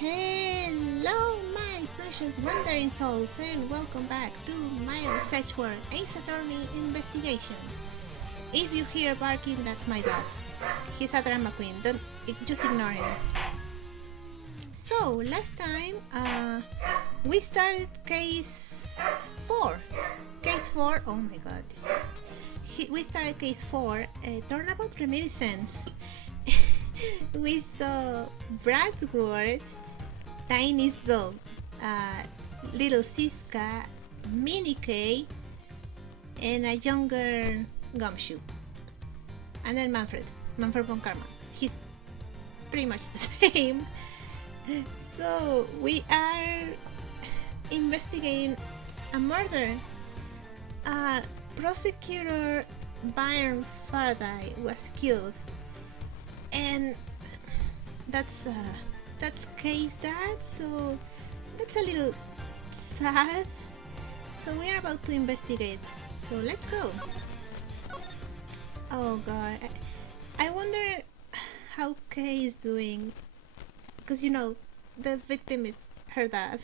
Hello, my precious wandering souls, and welcome back to Miles Edgeworth AceAttorney Investigations. If you hear barking, that's my dog. He's a drama queen. Don't just ignore him. So last time, we started case 4. Case 4. Oh my God! We started case 4. Turnabout Reminiscence. We saw Bradford, Tiny Slow, Little Siska, Mini K, and a younger Gumshoe. And then Manfred von Karma. He's pretty much the same. So we are investigating a murder. Prosecutor Byron Faraday was killed, and that's case that, so that's a little sad. So we are about to investigate. So let's go. Oh God, I wonder how Kay is doing, because you know the victim is her dad.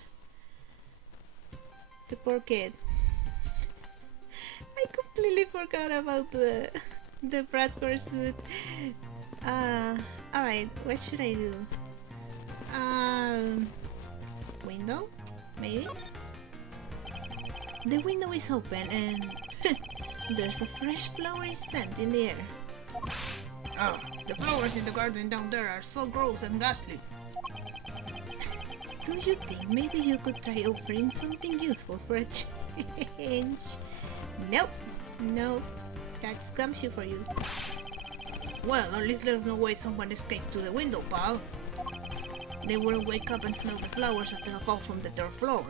The poor kid. I completely forgot about the Bradford suit. Alright, what should I do? Window? Maybe? The window is open and there's a fresh flowery scent in the air. Oh, the flowers in the garden down there are so gross and ghastly. Do you think maybe you could try offering something useful for a change? Nope. No. That's Gumshoe for you. Well, at least there's no way someone escaped to the window, pal. They wouldn't wake up and smell the flowers after a fall from the third floor.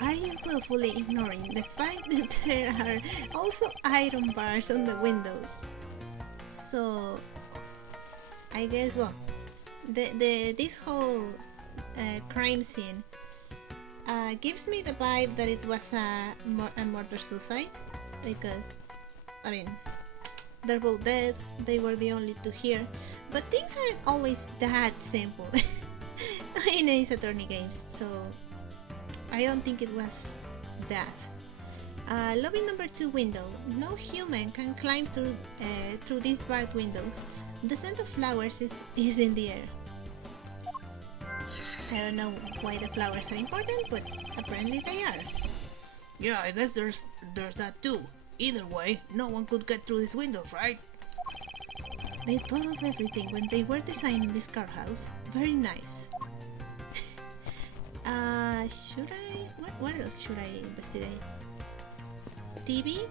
Are you willfully ignoring the fact that there are also iron bars on the windows? So, I guess, well, this whole crime scene gives me the vibe that it was a murder-suicide, because, I mean, they're both dead, they were the only two here, but things aren't always that simple in AceAttorney games, so I don't think it was that. Lobby number 2 window. No human can climb through these barred windows. The scent of flowers is in the air. I don't know why the flowers are important, but apparently they are. Yeah, I guess there's that too. Either way, no one could get through these windows, right? They thought of everything when they were designing this car house. Very nice. Should I... What else should I investigate? TV?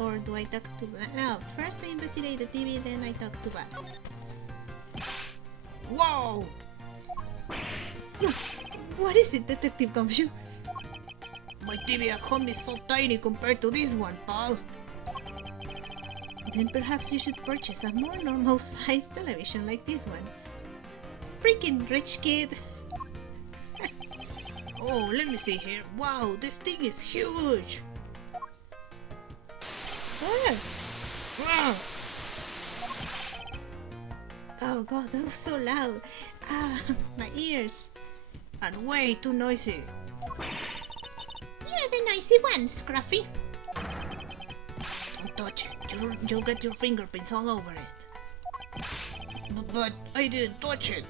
Or do I talk to... No, first I investigate the TV, then I talk to Bat. Whoa! What is it, Detective Gumshoe? My TV at home is so tiny compared to this one, pal. Then perhaps you should purchase a more normal-sized television like this one. Freaking rich kid! Oh, let me see here. Wow, this thing is huge! Ah. Oh God, that was so loud. My ears. And way too noisy. You're the noisy one, Scruffy. Don't touch it. You'll get your fingerprints all over it. But I didn't touch it.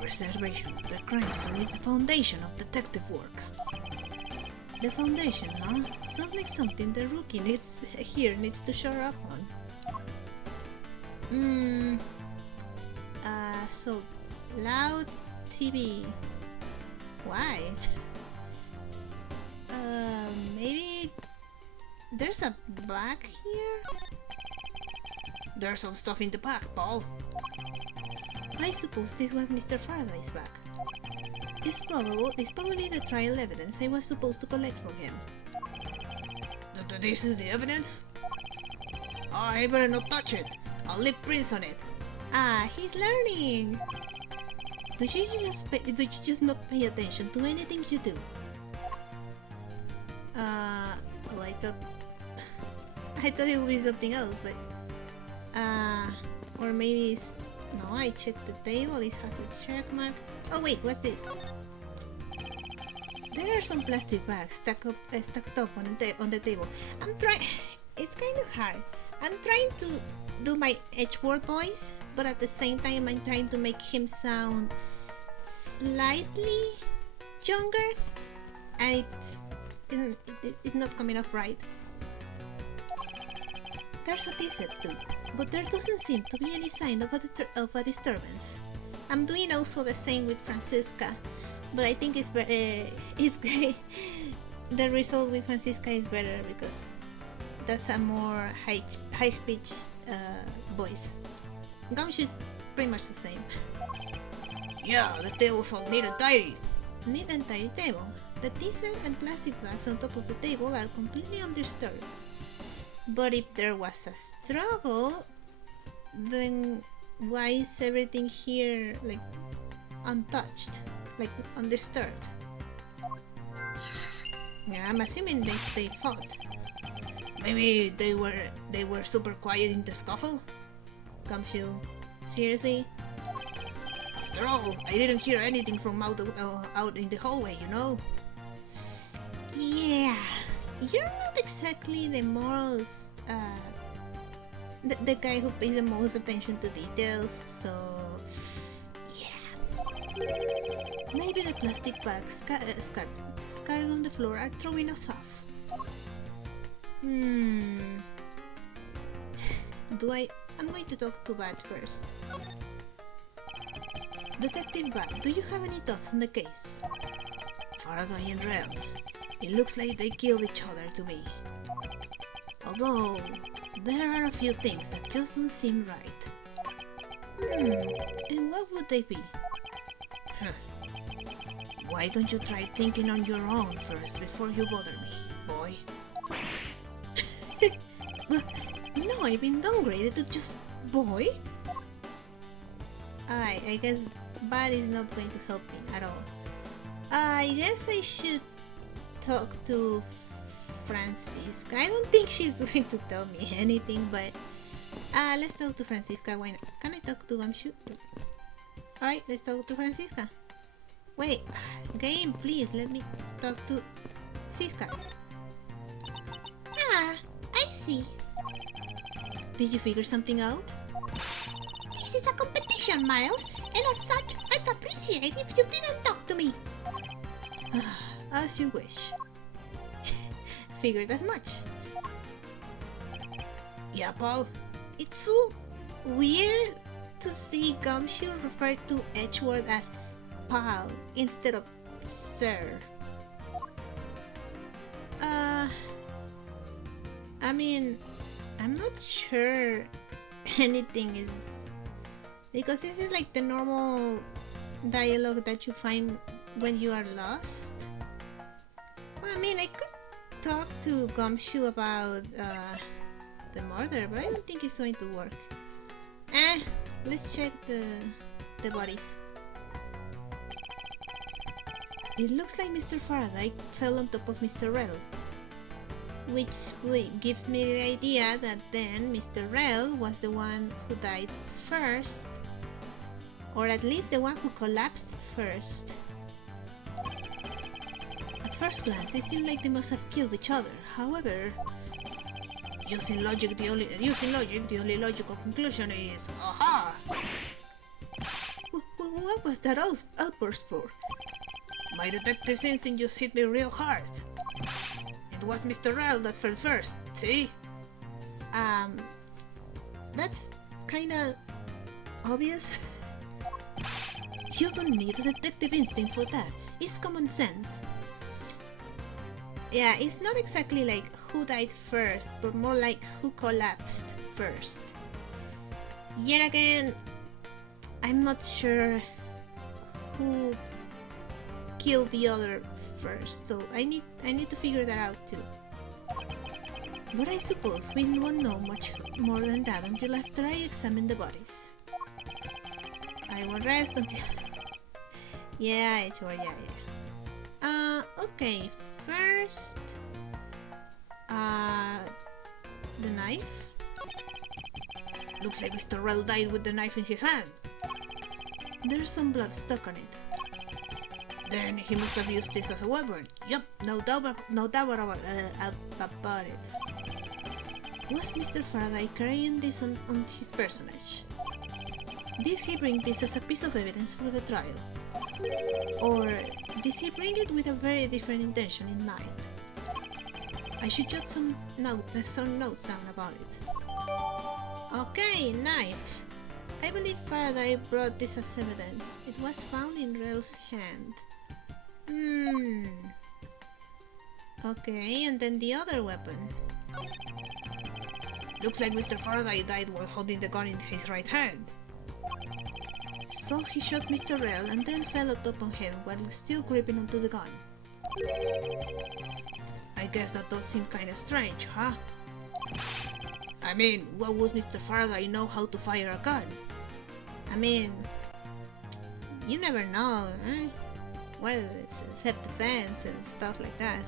Preservation of the crime scene is the foundation of detective work. The foundation, huh? Sounds like something the rookie needs to shore up on. So loud TV. Why? Maybe there's a bag here? There's some stuff in the bag, Paul. I suppose this was Mr. Faraday's bag. It's probably the trial evidence I was supposed to collect from him. This is the evidence? I better not touch it. I'll leave prints on it. Ah, he's learning. Do you just not pay attention to anything you do? Well, I thought it would be something else, but or maybe it's No, I checked the table. It has a check mark. Oh wait, what's this? There are some plastic bags stacked up on the table. I'm trying. It's kind of hard. I'm trying to do my Edgeworth voice, but at the same time, I'm trying to make him sound slightly younger, and it's not coming off right. There's a t-shirt too, but there doesn't seem to be any sign of a disturbance. I'm doing also the same with Francisca, but I think it's great. The result with Francisca is better because that's a more high-pitched voice. Gumshoe's pretty much the same. Yeah, the tables all neat and tidy. Neat and tidy table. The t-shirt and plastic bags on top of the table are completely undisturbed. But if there was a struggle, then why is everything here like untouched, like undisturbed? Yeah, I'm assuming they fought. Maybe they were super quiet in the scuffle. Gumshoe, seriously? After all, I didn't hear anything from out in the hallway, you know. Yeah. You're not exactly the most, the guy who pays the most attention to details, so yeah. Maybe the plastic bags scattered on the floor are throwing us off. I'm going to talk to Bat first. Detective Bat, do you have any thoughts on the case? Faraday and Rel. It looks like they killed each other to me. Although, there are a few things that just don't seem right. And what would they be? Why don't you try thinking on your own first before you bother me, boy? No, I've been downgraded to just boy? I guess Bad is not going to help me at all. I guess I should talk to Francisca. I don't think she's going to tell me anything, but let's talk to Francisca. Why not? Can I talk to Gumshoe? Alright, let's talk to Francisca. Wait, game, please let me talk to Cisca. Ah, I see. Did you figure something out? This is a competition, Miles, and as such, I'd appreciate if you didn't talk to me. As you wish. Figured as much. Yeah, Paul. It's so weird to see Gumshoe refer to Edgeworth as Paul instead of Sir. I mean, I'm not sure anything is... Because this is like the normal dialogue that you find when you are lost. Well, I mean, I could talk to Gumshoe about the murder, but I don't think it's going to work. Let's check the bodies. It looks like Mr. Faraday fell on top of Mr. Rel, which gives me the idea that then Mr. Rel was the one who died first, or at least the one who collapsed first. At first glance, it seemed like they must have killed each other. However, using logic, the only logical conclusion is, aha! What was that outburst for? My detective's instinct just hit me real hard. It was Mr. Rel that fell first, see? That's kinda obvious. You don't need a detective instinct for that. It's common sense. Yeah, it's not exactly like who died first, but more like who collapsed first. Yet again, I'm not sure who killed the other first, so I need to figure that out too. But I suppose we won't know much more than that until after I examine the bodies. I will rest until... Yeah, sure, yeah. Okay, first... the knife? Looks like Mr. Rell died with the knife in his hand. There's some blood stuck on it. Then he must have used this as a weapon. Yup, no doubt about it. Was Mr. Faraday carrying this on his personage? Did he bring this as a piece of evidence for the trial? Or did he bring it with a very different intention in mind? I should jot some notes down about it. Okay, knife. I believe Faraday brought this as evidence. It was found in Rell's hand. Okay, and then the other weapon. Looks like Mr. Faraday died while holding the gun in his right hand. So he shot Mr. Rell and then fell atop on him while still gripping onto the gun. I guess that does seem kinda strange, huh? I mean, what would Mr. Faraday know how to fire a gun? I mean, you never know, eh? Well, it's self-defense and stuff like that.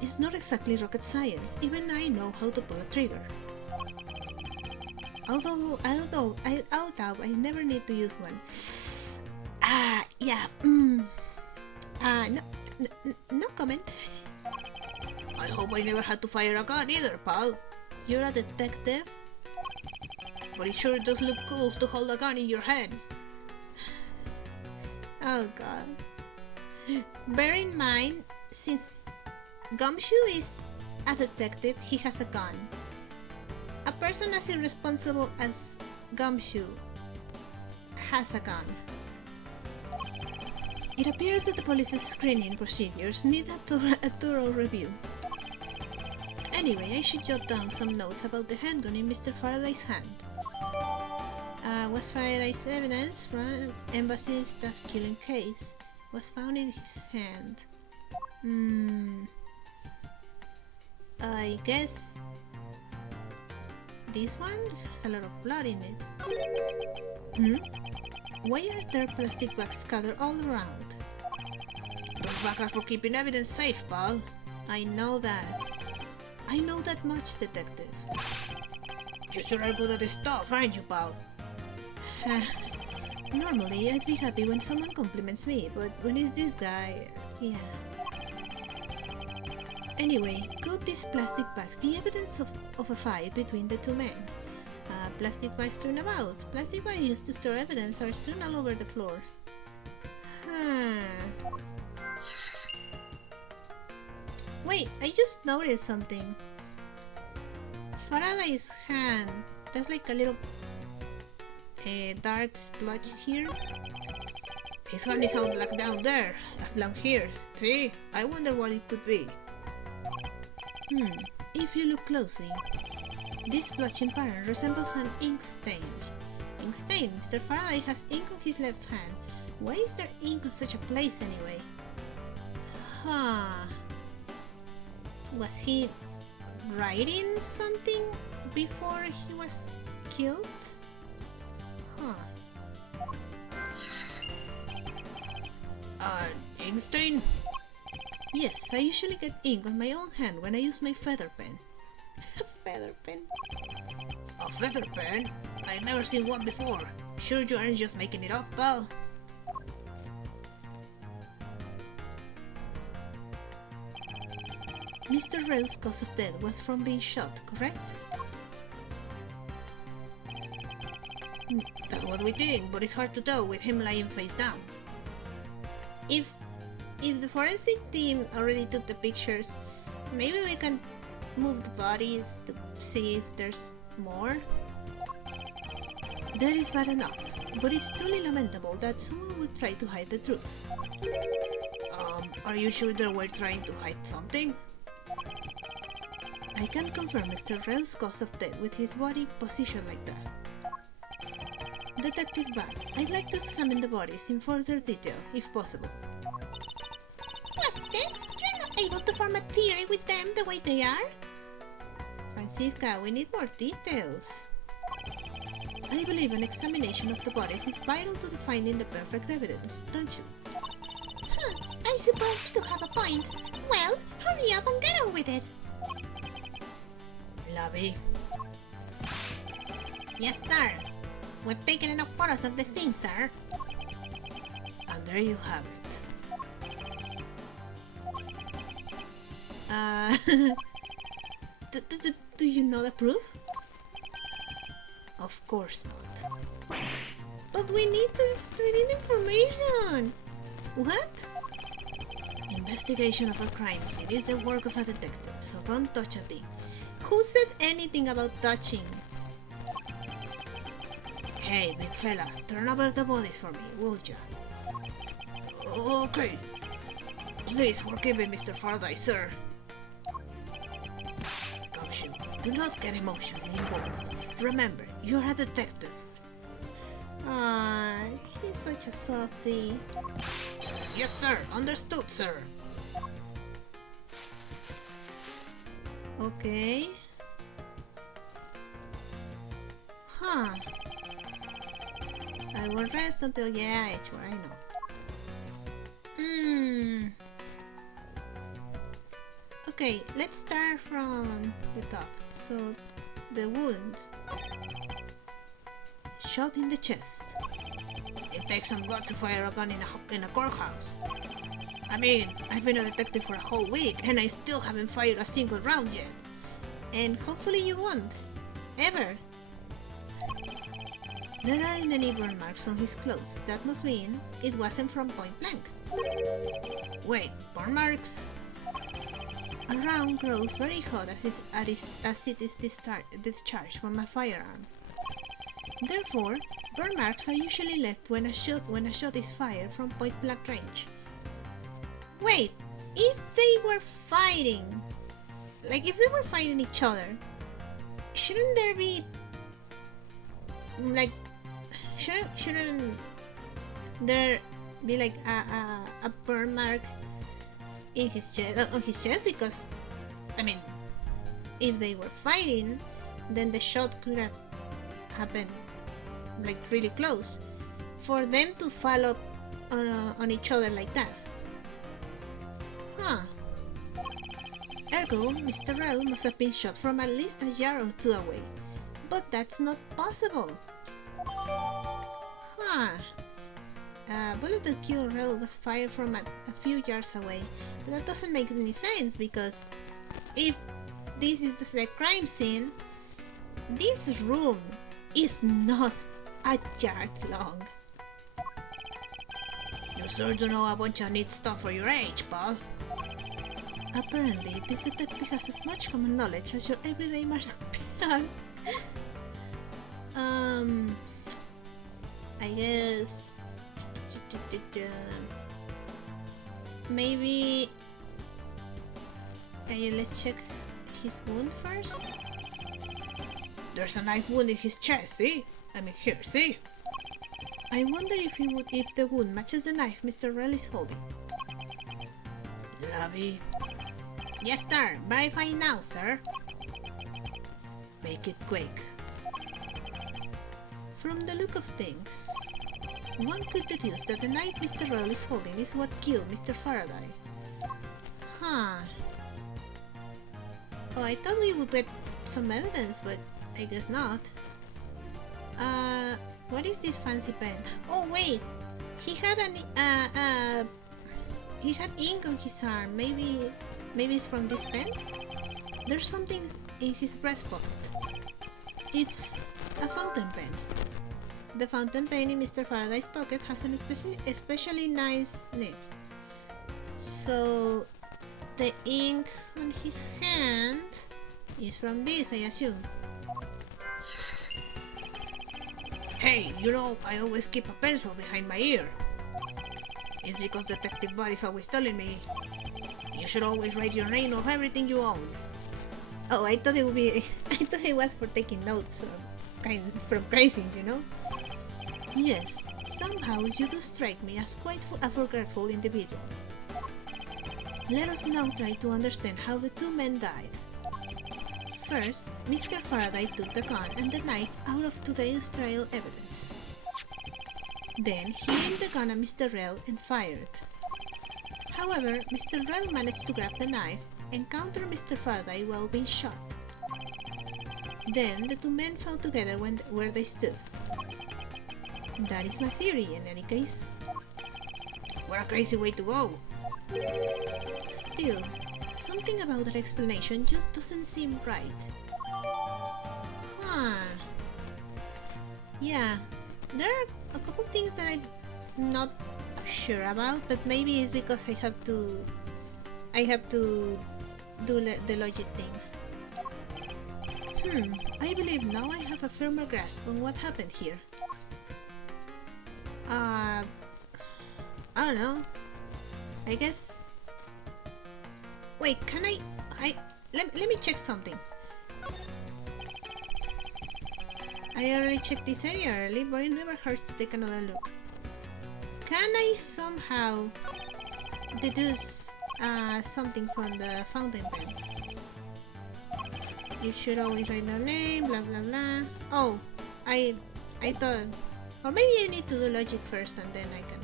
It's not exactly rocket science. Even I know how to pull a trigger. Although I never need to use one. Yeah. No comment. I hope I never had to fire a gun either, pal. You're a detective? But it sure does look cool to hold a gun in your hands. Oh god. Bear in mind, since Gumshoe is a detective, he has a gun. A person as irresponsible as Gumshoe has a gun. It appears that the police's screening procedures need a thorough review. Anyway, I should jot down some notes about the handgun in Mr. Faraday's hand. Was Faraday's evidence from embassy staff killing case was found in his hand. I guess this one has a lot of blood in it. Why are there plastic bags scattered all around? Those bags are for keeping evidence safe, pal. I know that. I know that much, detective. You sure are good at this stuff, aren't you, pal? Normally, I'd be happy when someone compliments me, but when it's this guy, yeah. Anyway, could these plastic bags be evidence of a fight between the two men? Plastic bags turnabout. Plastic bags used to store evidence are strewn all over the floor. Wait, I just noticed something. Faraday's hand. There's like a little dark splotch here. His hand is all black down there, down here. See? I wonder what it could be. If you look closely, this splotching pattern resembles an ink stain. Ink stain? Mr. Faraday has ink on his left hand. Why is there ink on such a place anyway? Was he writing something before he was killed? Ink stain? Yes, I usually get ink on my own hand when I use my feather pen. Feather pen? A feather pen? I've never seen one before. Sure you aren't just making it up, pal? Mr. Rell's cause of death was from being shot, correct? That's what we think, but it's hard to tell with him lying face down. If the forensic team already took the pictures, maybe we can move the bodies to see if there's more? That is bad enough, but it's truly lamentable that someone would try to hide the truth. Are you sure they were trying to hide something? I can't confirm Mr. Rell's cause of death with his body positioned like that. Detective Bat, I'd like to examine the bodies in further detail, if possible. What's this? You're not able to form a theory with them the way they are? Francisca, we need more details. I believe an examination of the bodies is vital to finding the perfect evidence, don't you? I suppose you do have a point. Well, hurry up and get on with it. Labby, Yes, sir. We've taken enough photos of the scene, sir. And there you have it. Do you know the proof? Of course not. But we need information. What? Investigation of a crime scene is the work of a detective, so don't touch a thing. Who said anything about touching? Hey, big fella, turn over the bodies for me, will ya? Okay. Please forgive me, Mr. Faraday, sir. Gumshoe, do not get emotionally involved. Remember, you're a detective. Ah, he's such a softie. Yes, sir. Understood, sir. Okay. Huh. I will rest until Edgeworth, I know. Okay, let's start from the top. So, the wound. Shot in the chest. It takes some guts to fire a gun in a courthouse. I mean, I've been a detective for a whole week and I still haven't fired a single round yet. And hopefully you won't. Ever. There aren't any burn marks on his clothes. That must mean it wasn't from point blank. Wait, burn marks? A round grows very hot as it is discharged from a firearm. Therefore, burn marks are usually left when a shot is fired from point blank range. Wait, if they were fighting, if they were fighting each other, shouldn't there be shouldn't there be a burn mark in his chest, on his chest? Because I mean, if they were fighting, then the shot could have happened really close for them to follow on each other like that. Huh. Ergo, Mr. Rell must have been shot from at least a yard or two away. But that's not possible. Huh. A bullet that killed Rell was fired from a few yards away. But that doesn't make any sense, because if this is the crime scene, this room is not a yard long. You sure do know a bunch of neat stuff for your age, pal. Apparently, this detective has as much common knowledge as your everyday marsupial. I guess... maybe... let's check his wound first. There's a knife wound in his chest, see? I mean, here, see? I wonder if the wound matches the knife Mr. Rell is holding. Lobby. Yes, sir. Verify now, sir. Make it quick. From the look of things, one could deduce that the knife Mr. Rell is holding is what killed Mr. Faraday. Huh. Oh, I thought we would get some evidence, but I guess not. What is this fancy pen? Oh wait, he had he had ink on his arm. Maybe it's from this pen? There's something in his breast pocket. It's a fountain pen. The fountain pen in Mr. Faraday's pocket has an especially nice nib. So the ink on his hand is from this, I assume. Hey, you know, I always keep a pencil behind my ear. It's because Detective Bud is always telling me you should always write your name of everything you own. Oh, I thought it was for taking notes from crime scenes, you know? Yes, somehow you do strike me as quite a forgetful individual. Let us now try to understand how the two men died. First, Mr. Faraday took the gun and the knife out of today's trial evidence. Then he aimed the gun at Mr. Rell and fired. However, Mr. Rell managed to grab the knife and counter Mr. Faraday while being shot. Then the two men fell together where they stood. That is my theory, in any case. What a crazy way to go! Still, something about that explanation just doesn't seem right. Huh. Yeah, there are a couple things that I'm not sure about, but maybe it's because I have to do the logic thing. I believe now I have a firmer grasp on what happened here. I don't know. I guess... Wait, can let me check something. I already checked this area early, but it never hurts to take another look. Can I somehow deduce something from the fountain pen? You should always write your name, blah blah blah. Oh, I thought... Or maybe I need to do logic first and then I can...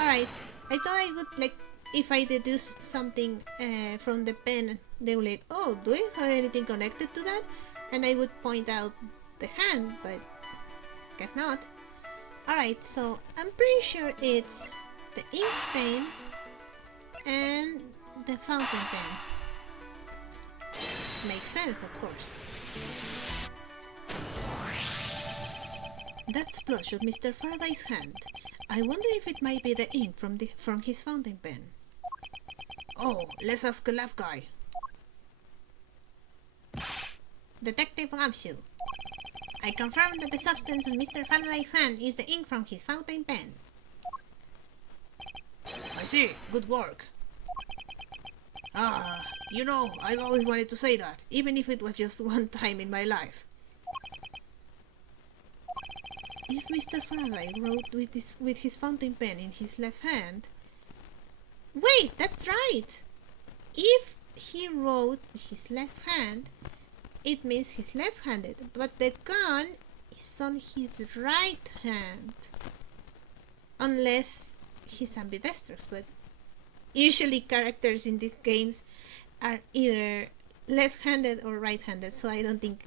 Alright, I thought I would, like, if I deduce something from the pen, they would like, oh, do you have anything connected to that? And I would point out the hand, but guess not. Alright, so I'm pretty sure it's the ink stain and the fountain pen. Makes sense, of course. That splotch of Mr. Faraday's hand. I wonder if it might be the ink from his fountain pen. Oh, let's ask the left guy. Detective Gumshoe. I confirm that the substance in Mr. Faraday's hand is the ink from his fountain pen. I see. Good work. Ah, you know, I've always wanted to say that, even if it was just one time in my life. If Mr. Faraday wrote with his fountain pen in his left hand... Wait, that's right! If he wrote with his left hand, it means he's left-handed, but the gun is on his right hand. Unless he's ambidextrous, but usually characters in these games are either left-handed or right-handed, so I don't think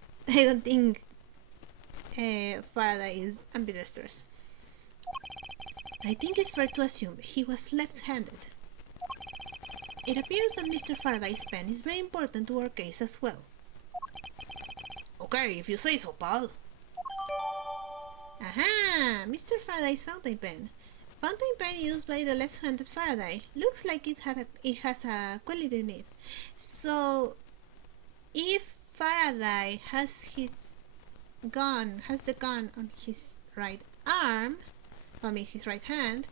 Faraday is ambidextrous. I think it's fair to assume he was left-handed. It appears that Mr. Faraday's pen is very important to our case as well. Okay, if you say so, pal. Aha! Mr. Faraday's fountain pen. Fountain pen used by the left-handed Faraday. Looks like it has a quality in it. So, if Faraday has the gun on his right arm, his right hand,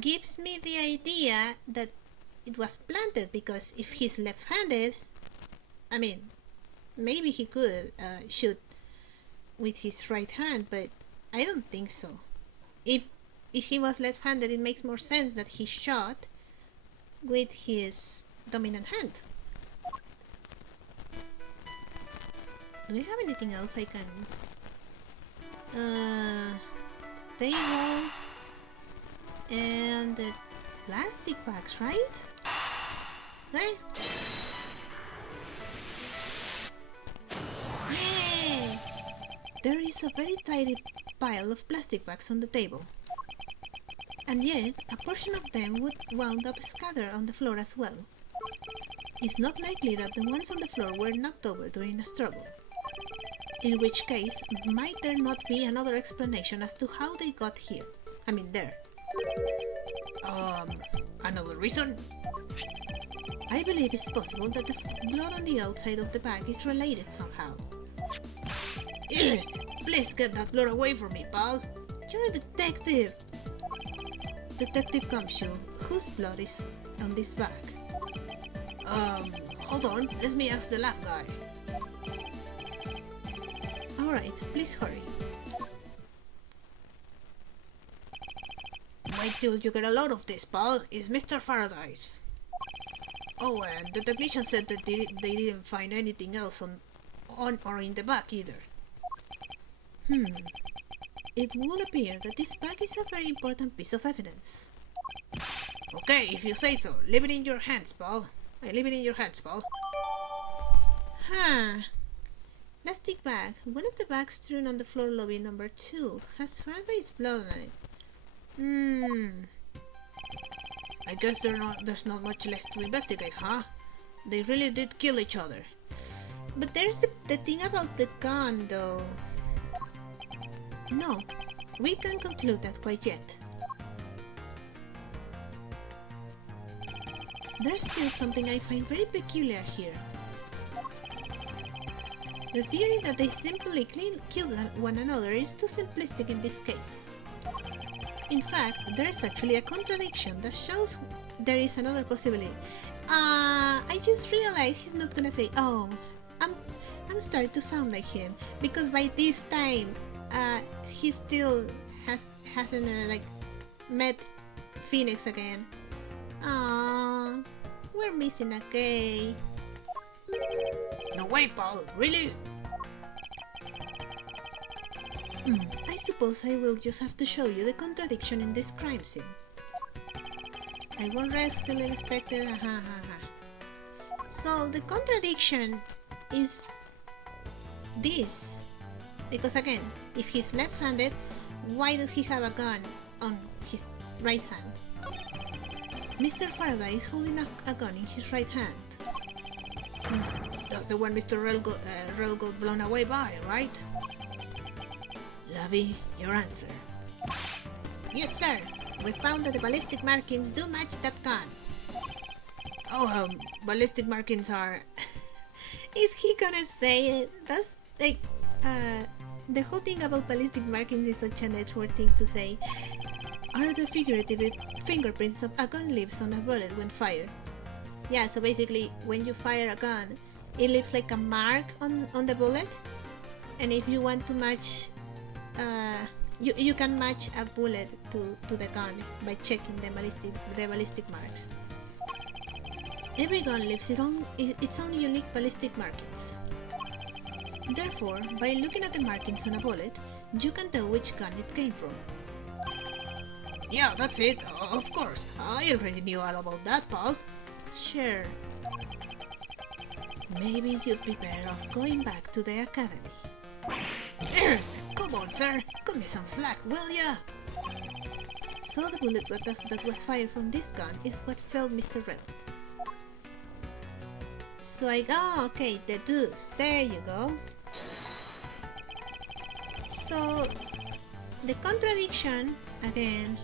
gives me the idea that it was planted, because if he's left-handed, I mean, maybe he could shoot with his right hand, but I don't think so. If he was left-handed, it makes more sense that he shot with his dominant hand. Do I have anything else I can... table and the plastic bags, right? Hey? Yay! There is a very tidy pile of plastic bags on the table. And yet, a portion of them would wound up scattered on the floor as well. It's not likely that the ones on the floor were knocked over during a struggle. In which case, might there not be another explanation as to how they got here? I mean, there. Another reason? I believe it's possible that the blood on the outside of the bag is related somehow. Ugh, please get that blood away from me, pal. You're a detective. Detective Gumshoe, whose blood is on this bag? Hold on, let me ask the lab guy. Alright, please hurry. Wait till you get a load of this, pal. It's Mr. Faraday's. Oh, and the technician said that they didn't find anything else on or in the bag either. It would appear that this bag is a very important piece of evidence. Okay, if you say so. Leave it in your hands, pal. I leave it in your hands, pal. Huh. Plastic bag. One of the bags strewn on the floor lobby number 2 has Faraday's blood on it. I guess there's not much less to investigate, huh? They really did kill each other. But there's the thing about the gun, though. No, we can't conclude that quite yet. There's still something I find very peculiar here. The theory that they simply killed one another is too simplistic in this case. In fact, there's actually a contradiction that shows there is another possibility. I just realized he's not gonna say, oh, I'm starting to sound like him, because by this time, he still hasn't met Phoenix again. We're missing a K. No way, Paul, really? I suppose I will just have to show you the contradiction in this crime scene. I won't rest till expected. So the contradiction is this. Because again, if he's left-handed, why does he have a gun on his right hand? Mr. Faraday is holding a gun in his right hand. That's the one Mr. Rel got blown away by, right? Lovey, your answer. Yes, sir. We found that the ballistic markings do match that gun. Oh, ballistic markings are... Is he gonna say it? That's like... the whole thing about ballistic markings is such an Edgeworth thing to say. Are the figurative fingerprints of a gun leaves on a bullet when fired? Yeah, so basically, when you fire a gun, it leaves like a mark on the bullet. And if you want to match... You can match a bullet to the gun by checking the ballistic marks. Every gun leaves its own unique ballistic markings. Therefore, by looking at the markings on a bullet, you can tell which gun it came from. Yeah, that's it, of course. I already knew all about that, Paul. Sure. Maybe you'd be better off going back to the academy. Come on, sir. Cut me some slack, will ya? So the bullet that was fired from this gun is what felled Mr. Red. So okay, the deuce. There you go. So, the contradiction, again,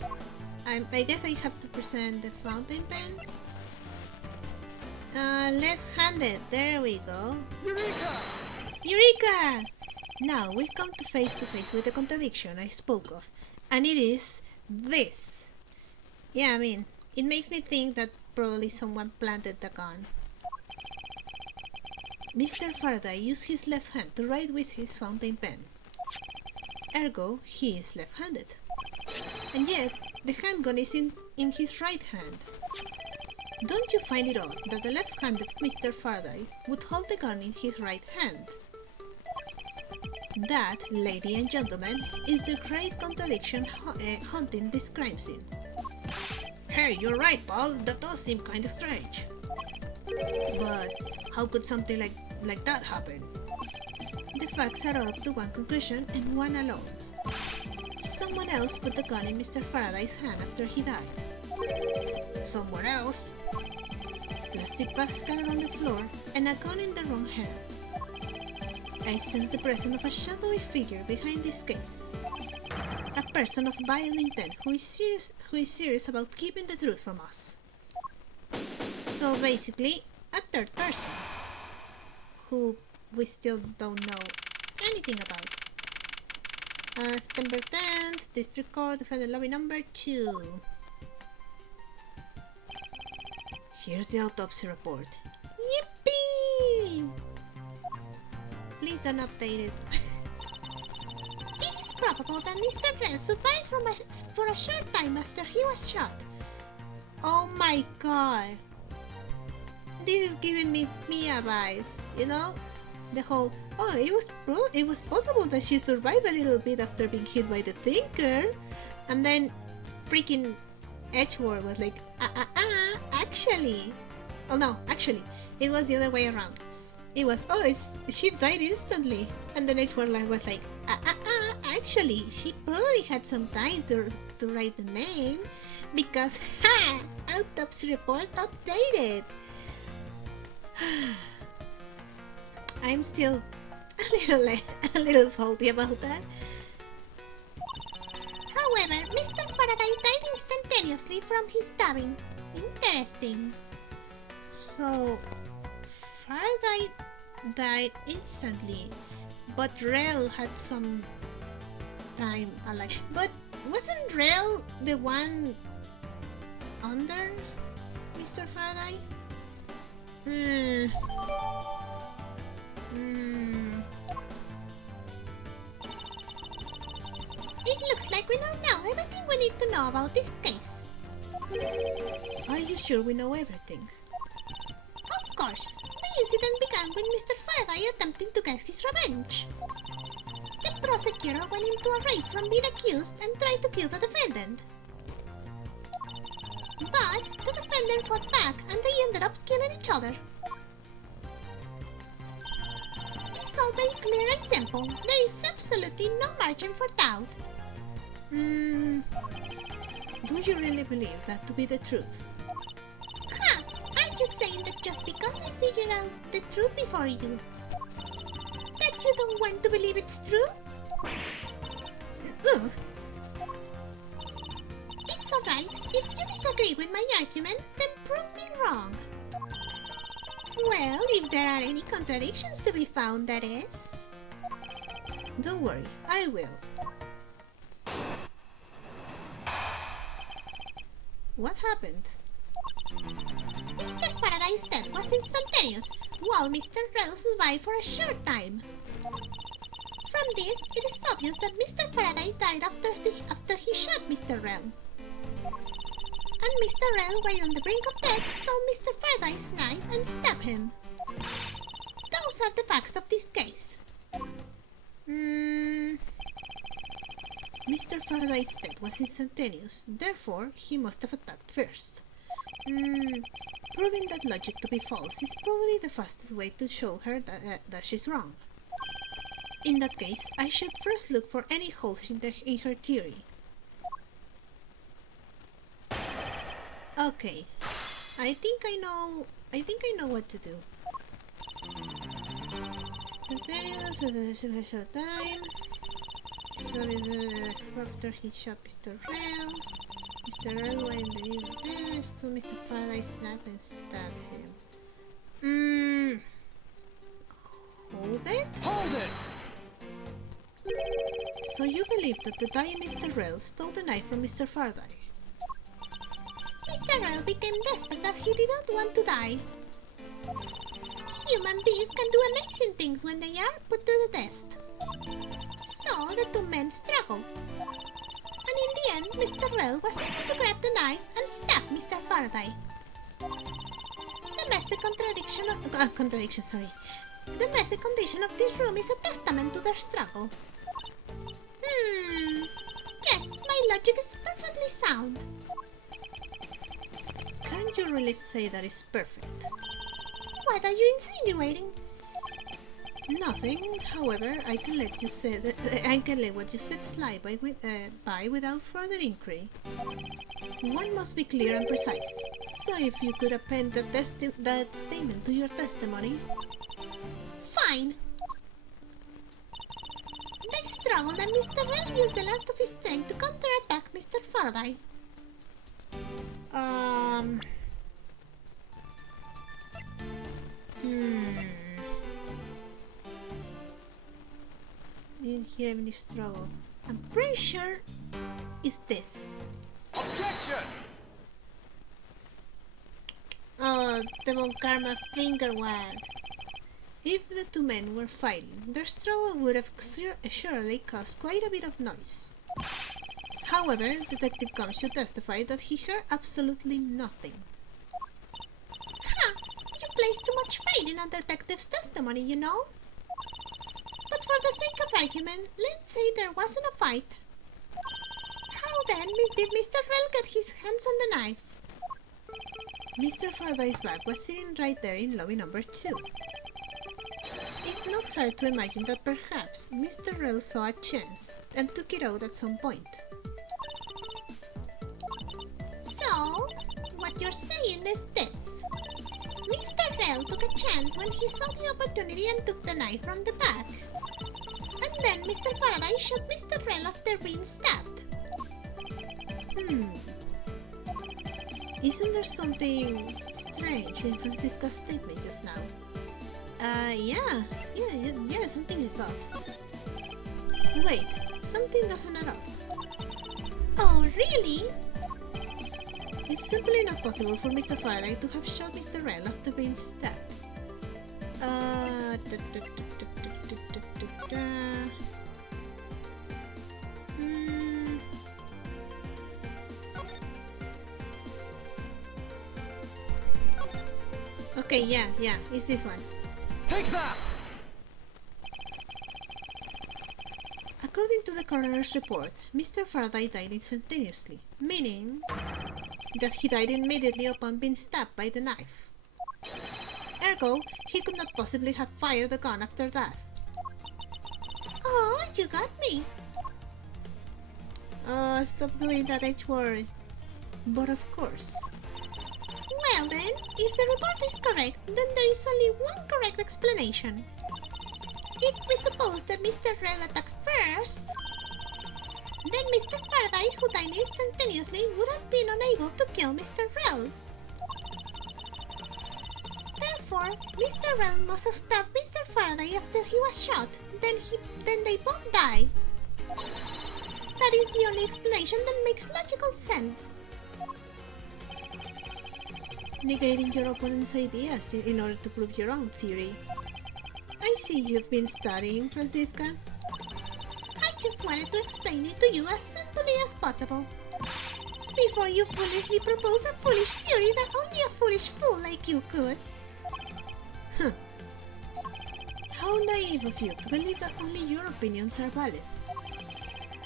I guess I have to present the fountain pen. Left-handed, there we go. Eureka! Eureka! Now we come to face with the contradiction I spoke of, and it is this. Yeah, I mean, it makes me think that probably someone planted the gun. Mr. Faraday used his left hand to write with his fountain pen. Ergo, he is left-handed. And yet, the handgun is in his right hand. Don't you find it odd that the left-handed Mr. Faraday would hold the gun in his right hand? That, ladies and gentlemen, is the great contradiction haunting this crime scene. Hey, you're right, Paul. That does seem kind of strange. But how could something like that happen? The facts add up to one conclusion and one alone. Someone else put the gun in Mr. Faraday's hand after he died. Someone else? Plastic bags scattered on the floor and a gun in the wrong hand. I sense the presence of a shadowy figure behind this case. A person of vile intent who is serious about keeping the truth from us. So basically, a third person, who we still don't know anything about. September 10th, District Court, Defendant Lobby number 2. Here's the autopsy report. Yippee! Please don't update it. It is probable that Mr. Ren survived for a short time after he was shot. Oh my god. This is giving me Mia vibes, you know? The whole, oh, it was possible that she survived a little bit after being hit by the Thinker. And then freaking Edgeworth was like, actually. Oh no, actually, it was the other way around. it was, oh, she died instantly. And the next one was like, actually, she probably had some time to write the name because, ha! Autopsy report updated. I'm still a little salty about that. However, Mr. Faraday died instantaneously from his stabbing. Interesting. So, Faraday died instantly, but Rel had some time alive. But wasn't Rel the one under Mr. Faraday? It looks like we don't know everything we need to know about this case. Are you sure we know everything? Of course. The incident began when Mr. Faraday attempted to get his revenge. The prosecutor went into a rage from being accused and tried to kill the defendant. But the defendant fought back and they ended up killing each other. It's all very clear and simple. There is absolutely no margin for doubt. Do you really believe that to be the truth? Huh! Are you saying that just because I figured out the truth before you, that you don't want to believe it's true? Ugh. It's alright. If you disagree with my argument, then prove me wrong. Well, if there are any contradictions to be found, that is. Don't worry, I will. What happened? Mr. Faraday's death was instantaneous, while Mr. Rel survived for a short time. From this, it is obvious that Mr. Faraday died after he shot Mr. Rel. And Mr. Rel, while on the brink of death, stole Mr. Faraday's knife and stabbed him. Those are the facts of this case. Mr. Faraday's death was instantaneous, therefore he must have attacked first. Proving that logic to be false is probably the fastest way to show her that she's wrong. In that case, I should first look for any holes in her theory. Okay, I think I know what to do. Instantaneous, special time. So after he shot Mr. Rel, Mr. Rel went in the bed, stole Mr. Faraday's knife and stabbed him. Hold it? Hold it! So you believe that the dying Mr. Rel stole the knife from Mr. Faraday? Mr. Rel became desperate that he did not want to die. Human beings can do amazing things when they are put to the test. So the two men struggled. And in the end, Mr. Rel was able to grab the knife and stab Mr. Faraday. The messy The messy condition of this room is a testament to their struggle. Yes, my logic is perfectly sound. Can you really say that it's perfect? What are you insinuating? Nothing. However, I can let what you said slide by without further inquiry. One must be clear and precise. So, if you could append that statement to your testimony. Fine. They struggled, and Mr. Rel used the last of his strength to counterattack Mr. Faraday. Didn't hear any struggle. I'm pretty sure it's this. Objection! Oh, Devon Karma finger wag. If the two men were fighting, their struggle would have surely caused quite a bit of noise. However, Detective Gumshoe testified that he heard absolutely nothing. You place too much faith in a detective's testimony, you know? But for the sake of argument, let's say there wasn't a fight. How then did Mr. Rel get his hands on the knife? Mr. Faraday's bag was sitting right there in lobby number 2. is not hard to imagine that perhaps Mr. Rell saw a chance and took it out at some point. So, what you're saying is this. Mr. Rell took a chance when he saw the opportunity and took the knife from the back. And then Mr. Faraday shot Mr. Rell after being stabbed. Isn't there something strange in Francisca's statement just now? Yeah, something is off. Wait, something doesn't add up. Oh, really? It's simply not possible for Mr. Faraday to have shot Mr. Rell after being stabbed. Okay, yeah, it's this one. Take that! According to the coroner's report, Mr. Faraday died instantaneously, meaning that he died immediately upon being stabbed by the knife. Ergo, he could not possibly have fired the gun after that. Oh, you got me. Oh, stop doing that, Edgeworth. But of course. Well then, if the report is correct, then there is only one correct explanation. If we suppose that Mr. Rell attacked first, then Mr. Faraday, who died instantaneously, would have been unable to kill Mr. Rell. Therefore, Mr. Rell must have stabbed Mr. Faraday after he was shot, then they both died. That is the only explanation that makes logical sense. Negating your opponent's ideas in order to prove your own theory. I see you've been studying, Francisca. I just wanted to explain it to you as simply as possible. Before you foolishly propose a foolish theory that only a foolish fool like you could. How naive of you to believe that only your opinions are valid.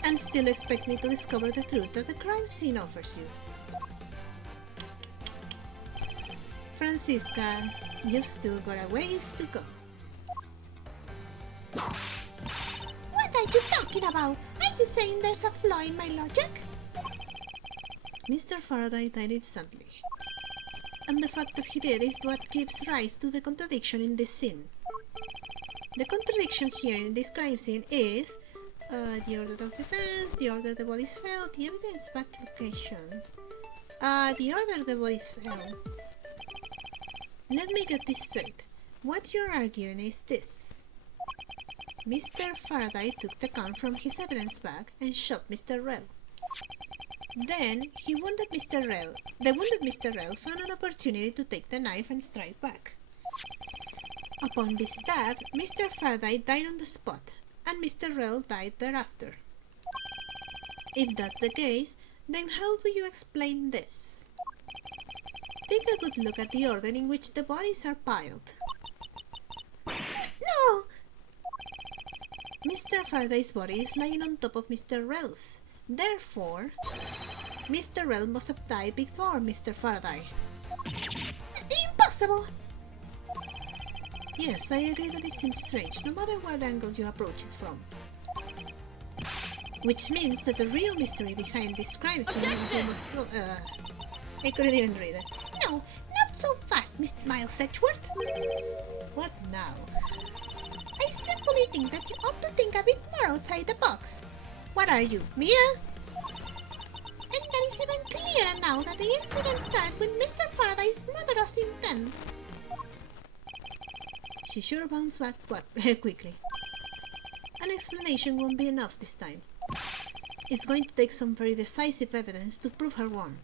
And still expect me to discover the truth that the crime scene offers you. Francisca, you've still got a ways to go. What are you talking about? Are you saying there's a flaw in my logic? Mr. Faraday died instantly. And the fact that he did is what gives rise to the contradiction in this scene. The contradiction here in this crime scene is the order of defense, the order the bodies fell, the evidence back location. The order the bodies fell. Let me get this straight. What you're arguing is this. Mr. Faraday took the gun from his evidence bag and shot Mr. Rell. Then, the wounded Mr. Rell found an opportunity to take the knife and strike back. Upon being stabbed, Mr. Faraday died on the spot, and Mr. Rell died thereafter. If that's the case, then how do you explain this? Take a good look at the order in which the bodies are piled. No! Mr. Faraday's body is lying on top of Mr. Rell's. Therefore, Mr. Rell must have died before Mr. Faraday. Impossible! Yes, I agree that it seems strange, no matter what angle you approach it from. Which means that the real mystery behind this crime scene is almost still, I couldn't even read it. No, not so fast, Mr. Miles Edgeworth. What now? I simply think that you ought to think a bit more outside the box. What are you, Mia? And that is even clearer now that the incident started with Mr. Faraday's murderous intent. She sure bounced back quickly. An explanation won't be enough this time. It's going to take some very decisive evidence to prove her wrong.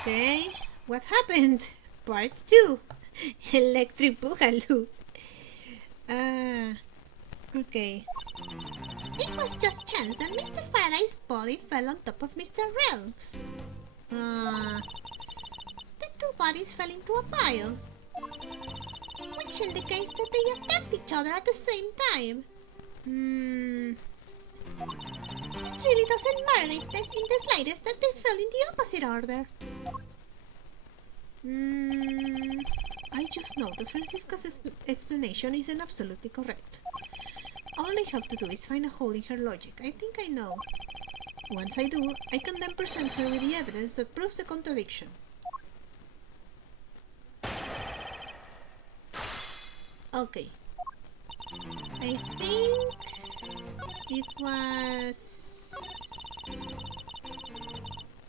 Okay, what happened? Part 2. Electric Boogaloo. Okay. It was just chance that Mr. Faraday's body fell on top of Mr. Rell's. The two bodies fell into a pile, which indicates that they attacked each other at the same time. It really doesn't matter if there's in the slightest that they fell in the opposite order. I just know that Francisca's explanation isn't absolutely correct. All I have to do is find a hole in her logic. I think I know. Once I do, I can then present her with the evidence that proves the contradiction. Okay. I think it was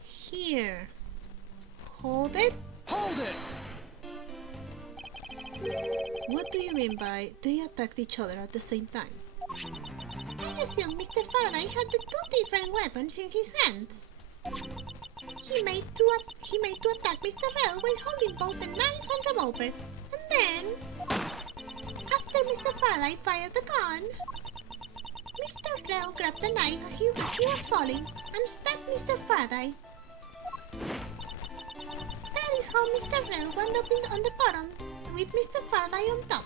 here. Hold it? Hold it! What do you mean by they attacked each other at the same time? I assume Mr. Faraday had the two different weapons in his hands. He made to attack Mr. Rell while holding both the knife and revolver. And then, after Mr. Faraday fired the gun, Mr. Rell grabbed the knife as he was falling and stabbed Mr. Faraday. That is how Mr. Rell wound up on the bottom, with Mr. Faraday on top.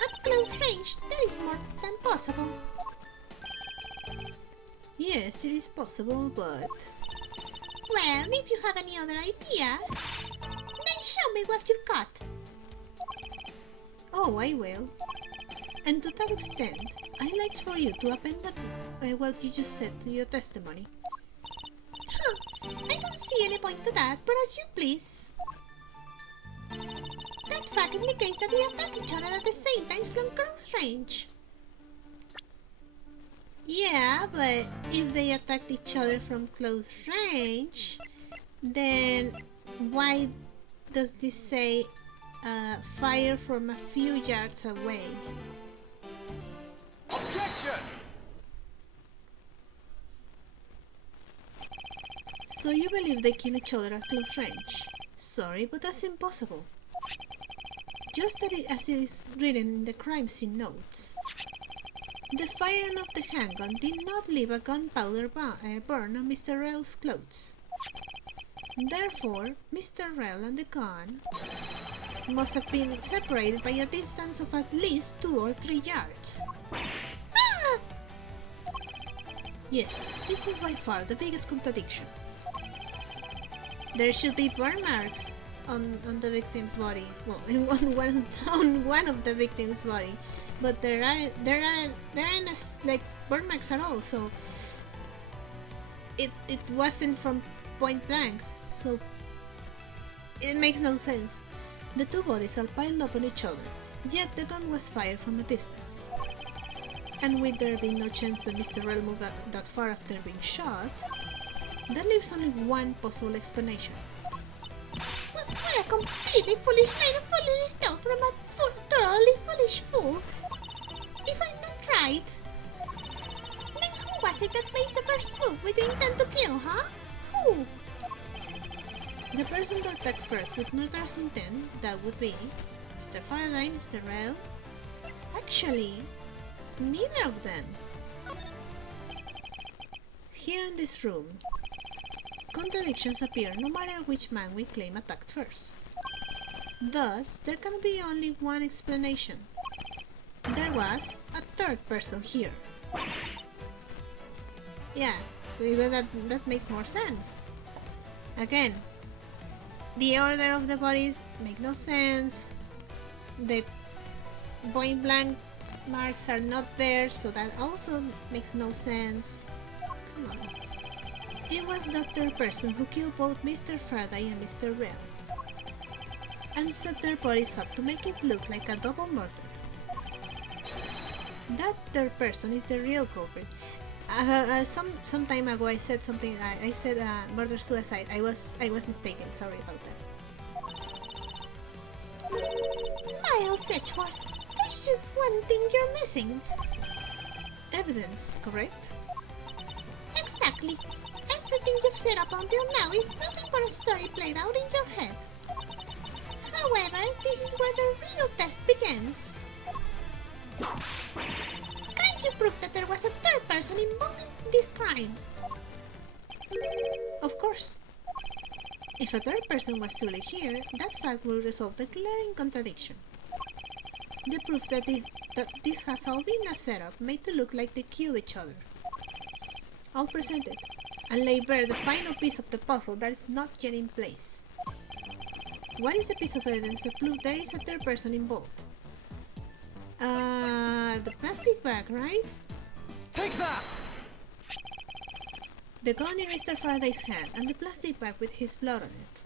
At close range, that is more than possible. Yes, it is possible, but... Well, if you have any other ideas, then show me what you've got. Oh, I will. And to that extent, I'd like for you to append that, what you just said to your testimony. Huh, I don't see any point to that, but as you please. That fact indicates that they attack each other at the same time from close range. Yeah, but if they attacked each other from close range, then why does this say fire from a few yards away? Objection! So you believe they kill each other at close range? Sorry, but that's impossible. Just as it is written in the crime scene notes. The firing of the handgun did not leave a gunpowder burn on Mr. Rell's clothes. Therefore, Mr. Rell and the gun must have been separated by a distance of at least 2 or 3 yards. Ah! Yes, this is by far the biggest contradiction. There should be burn marks on the victim's body. Well, on one of the victim's body, but there aren't like burn marks at all. So it wasn't from point blank. So it makes no sense. The two bodies are piled up on each other, yet the gun was fired from a distance. And with there being no chance that Mr. Rell moved that far after being shot, that leaves only one possible explanation. What a completely foolish line of foolish thought from a thoroughly foolish fool. If I'm not right, then who was it that made the first move with the intent to kill, huh? Who? The person that attacked first with murderous intent, that would be Mr. Faraday, Mr. Rell. Actually, neither of them. Here in this room, contradictions appear no matter which man we claim attacked first. Thus, there can be only one explanation. There was a third person here. Yeah, that makes more sense. Again, the order of the bodies make no sense. The point blank marks are not there, so that also makes no sense. Come on. It was that third person who killed both Mr. Faraday and Mr. Rell, and set their bodies up to make it look like a double murder. That third person is the real culprit. Some time ago I said something. I said murder-suicide. I was mistaken. Sorry about that. Miles Edgeworth, there's just one thing you're missing. Evidence, correct? Exactly. Everything you've said up until now is nothing but a story played out in your head. However, this is where the real test begins. Can you prove that there was a third person involved in this crime? Of course. If a third person was truly here, that fact will resolve the glaring contradiction. The proof that this has all been a setup made to look like they killed each other. I'll present it, and lay bare the final piece of the puzzle that is not yet in place. What is a piece of evidence that proves there is a third person involved? The plastic bag, right? Take that! The gun in Mr. Faraday's hand and the plastic bag with his blood on it.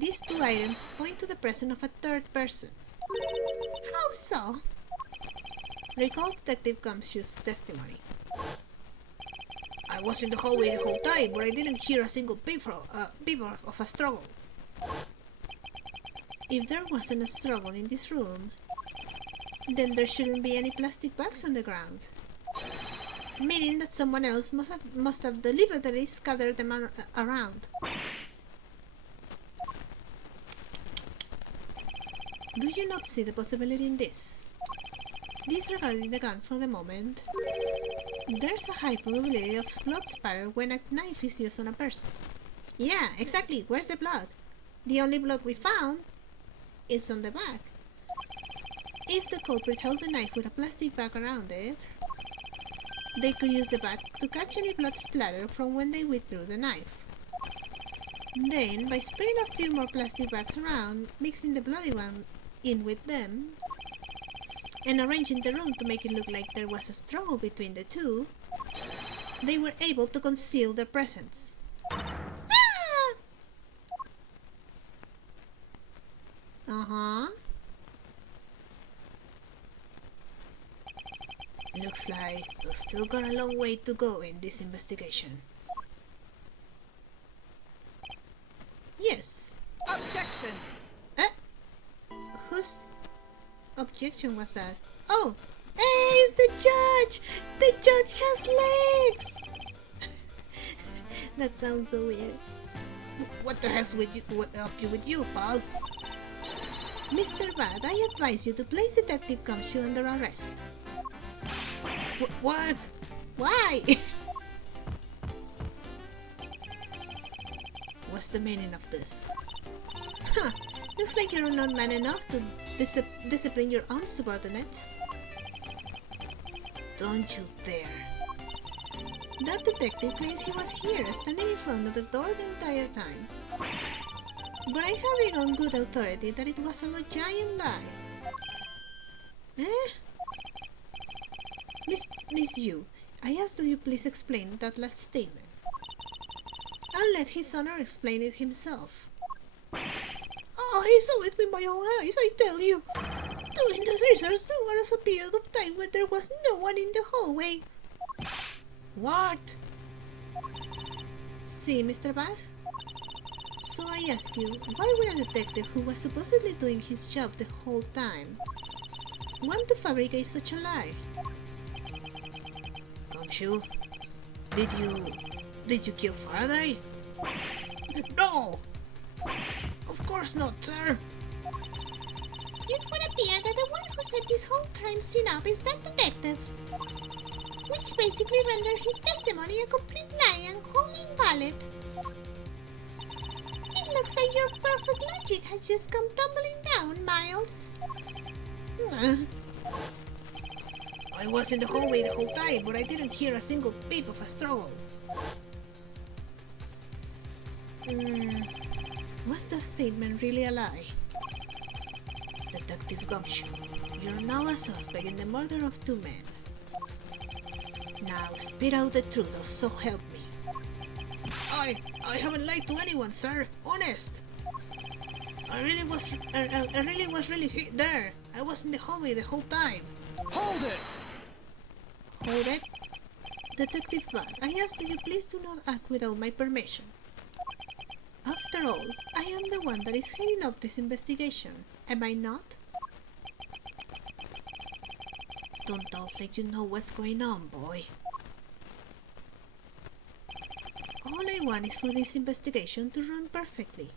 These two items point to the presence of a third person. How so? Recall Detective Gumshoe's testimony. I was in the hallway the whole time, but I didn't hear a single beep of a struggle. If there wasn't a struggle in this room, then there shouldn't be any plastic bags on the ground. Meaning that someone else must have deliberately scattered them around. Do you not see the possibility in this? Disregarding the gun for the moment, there's a high probability of blood spatter when a knife is used on a person. Yeah, exactly. Where's the blood? The only blood we found is on the bag. If the culprit held the knife with a plastic bag around it, they could use the bag to catch any blood splatter from when they withdrew the knife. Then, by spreading a few more plastic bags around, mixing the bloody one in with them, and arranging the room to make it look like there was a struggle between the two, they were able to conceal their presence. Ah! Uh-huh. Looks like we've still got a long way to go in this investigation. Yes. Objection! Whose objection was that? Oh! Hey, it's the judge! The judge has legs! That sounds so weird. What the hell's with you? What up with you, pal? Mr. Bad, I advise you to place Detective Gumshoe under arrest. What? Why? What's the meaning of this? Huh, looks like you're not man enough to discipline your own subordinates. Don't you dare. That detective claims he was here, standing in front of the door the entire time. But I have it on good authority that it was a giant lie. Eh? Miss Yu, I ask that you please explain that last statement. I'll let His Honor explain it himself. Oh, I saw it with my own eyes, I tell you. During the research, there was a period of time when there was no one in the hallway. What? See, Mr. Bath? So I ask you, why would a detective who was supposedly doing his job the whole time want to fabricate such a lie? Gumshoe, did you kill Faraday? No! Of course not, sir! It would appear that the one who set this whole crime scene up is that detective, which basically rendered his testimony a complete lie and wholly invalid. It looks like your perfect logic has just come tumbling down, Miles. I was in the hallway the whole time, but I didn't hear a single peep of a struggle. Was that statement really a lie? Detective Gumshoe, you're now a suspect in the murder of 2 men. Now spit out the truth, or so help me. I haven't lied to anyone, sir. Honest. I really was really there. I was in the hallway the whole time. Hold it! Hold it. Detective Bud, I ask that you please do not act without my permission. After all, I am the one that is heading up this investigation, am I not? Don't talk like you know what's going on, boy. All I want is for this investigation to run perfectly.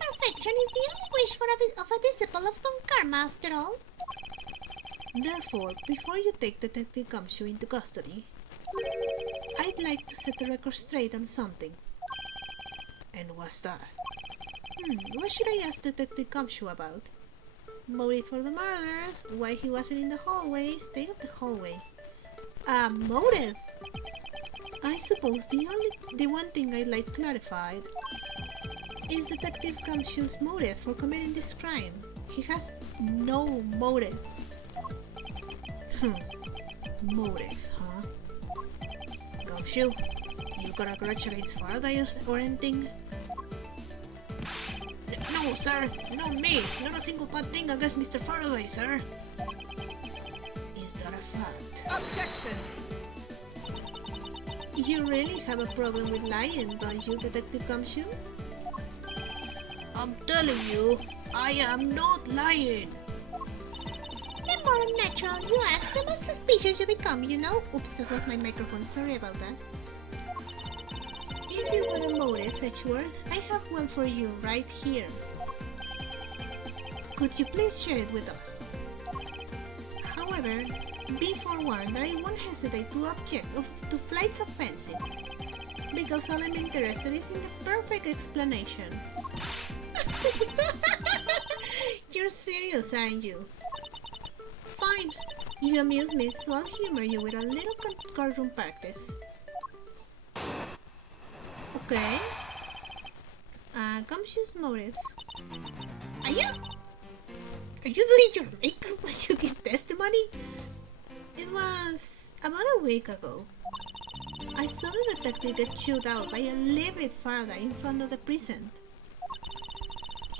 Perfection is the only wish of a disciple of Von Karma, after all. Therefore, before you take Detective Gumshoe into custody, I'd like to set the record straight on something. And what's that? What should I ask Detective Gumshoe about? Motive for the murders, why he wasn't in the hallway, state of the hallway. Motive? I suppose the one thing I'd like clarified is Detective Gumshoe's motive for committing this crime? He has no motive. Motive, huh? Gumshoe, you got a grudge against Faraday or anything? No, sir, not me. Not a single bad thing against Mr. Faraday, sir. Is that a fact? Objection! You really have a problem with lying, don't you, Detective Gumshoe? I'm telling you, I am not lying. The more unnatural you act, the more suspicious you become, you know? Oops, that was my microphone. Sorry about that. If you want a motive, Edgeworth, I have one for you right here. Could you please share it with us? However, be forewarned that I won't hesitate to object to flights of fencing, because all I'm interested is in the perfect explanation. You're serious, aren't you? Fine. You amuse me, so I'll humor you with a little courtroom practice. Okay. Gumshoe's motive. Are you doing your makeup while you give testimony? It was about a week ago. I saw the detective get chewed out by a livid Faraday in front of the prison.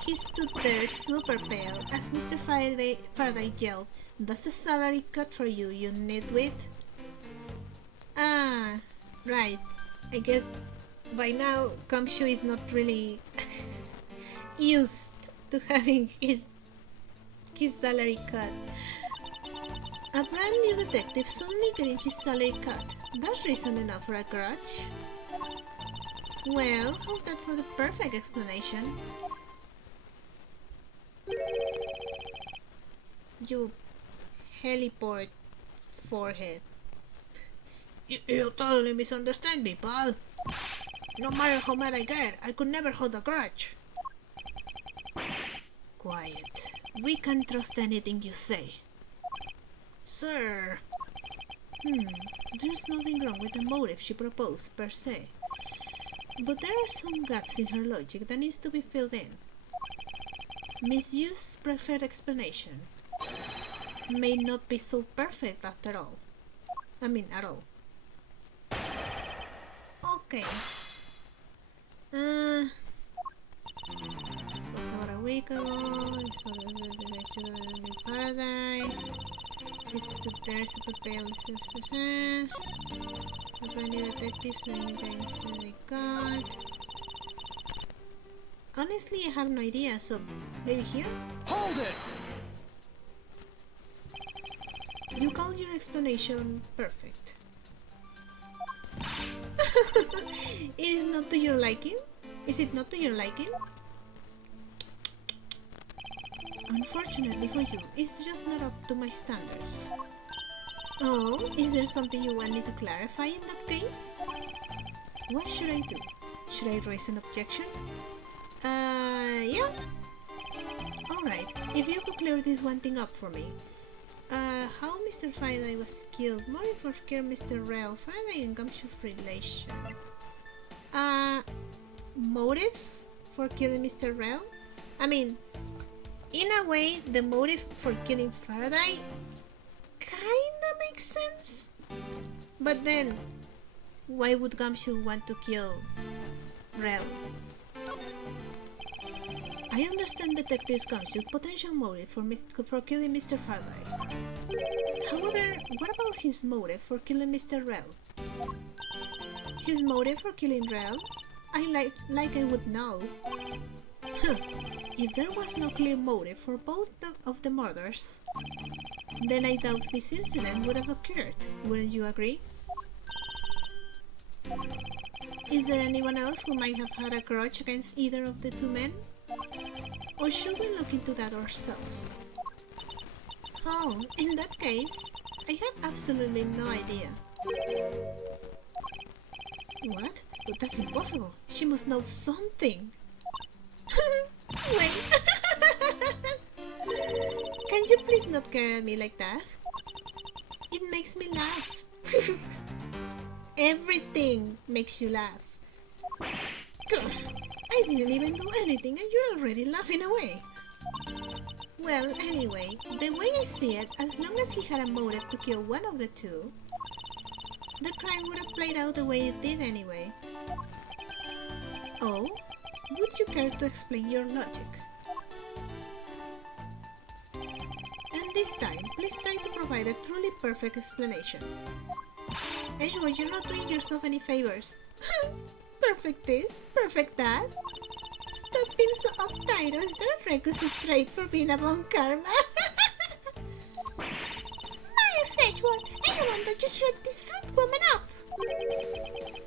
He stood there super pale as Mr. Faraday yelled, "That's a salary cut for you, you nitwit." Ah, right. I guess by now Gumshoe is not really used to having his salary cut. A brand new detective suddenly getting his salary cut. That's reason enough for a grudge. Well, how's that for the perfect explanation? You heliport forehead. You totally misunderstand me, pal. No matter how mad I get, I could never hold a grudge. Quiet. We can't trust anything you say. Sir. There's nothing wrong with the motive she proposed, per se. But there are some gaps in her logic that needs to be filled in. Misuse preferred explanation. May not be so perfect after all. I mean, at all. Okay. Was about a week ago. I saw the Faraday. She stood there super pale. The brand new detective saying the games they got. Honestly, I have no idea, so maybe here? Hold it! You called your explanation perfect. It is not to your liking? Is it not to your liking? Unfortunately for you, it's just not up to my standards. Oh, is there something you want me to clarify in that case? What should I do? Should I raise an objection? Yeah. Alright, if you could clear this one thing up for me. How Mr. Faraday was killed, motive for killing Mr. Rel, Faraday and Gumshoe relation. Motive for killing Mr. Rel? I mean, in a way, the motive for killing Faraday kinda makes sense. But then, why would Gumshoe want to kill Rel? I understand Detective Gumshoe's potential motive for killing Mr. Faraday. However, what about his motive for killing Mr. Rel? His motive for killing Rel? I would know. If there was no clear motive for both of the murders, then I doubt this incident would have occurred. Wouldn't you agree? Is there anyone else who might have had a grudge against either of the two men? Or should we look into that ourselves? Oh, in that case, I have absolutely no idea. What? But that's impossible. She must know something. Wait. Can you please not stare at me like that? It makes me laugh. Everything makes you laugh. I didn't even do anything and you're already laughing away. Well, anyway, the way I see it, as long as he had a motive to kill one of the two, the crime would have played out the way it did anyway. Oh? Would you care to explain your logic? And this time, please try to provide a truly perfect explanation. Edgeworth, you're not doing yourself any favors. Perfect this, perfect that. Stop being so uptight. Is there a requisite trait for being a bon karma? Miles Edgeworth, anyone that just shut this rude woman up!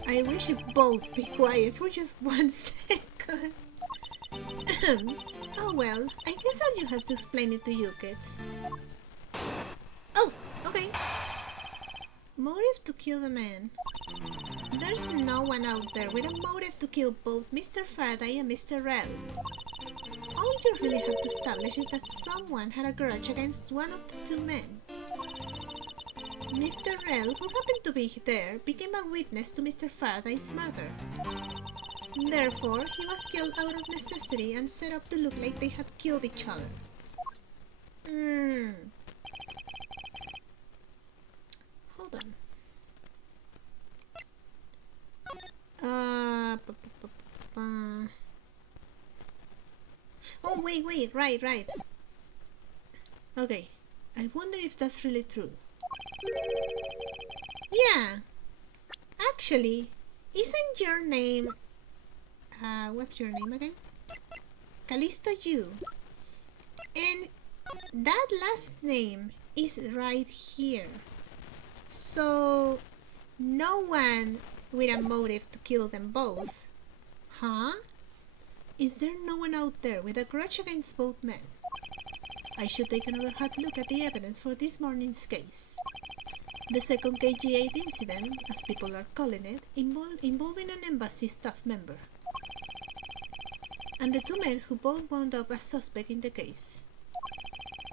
I wish you both be quiet for just 1 second. Oh well, I guess I'll just have to explain it to you kids. Oh, okay. Motive to kill the man. There's no one out there with a motive to kill both Mr. Faraday and Mr. Rell. All you really have to establish is that someone had a grudge against one of the two men. Mr. Rell, who happened to be there, became a witness to Mr. Faraday's murder. Therefore, he was killed out of necessity and set up to look like they had killed each other. Hold on. Oh, wait, right. Okay, I wonder if that's really true. Yeah, actually, isn't your name, what's your name again? Callisto Yu. And that last name is right here. So, no one with a motive to kill them both. Huh? Is there no one out there with a grudge against both men? I should take another hot look at the evidence for this morning's case. The second KG8 incident, as people are calling it, involving an embassy staff member. And the two men who both wound up as suspect in the case.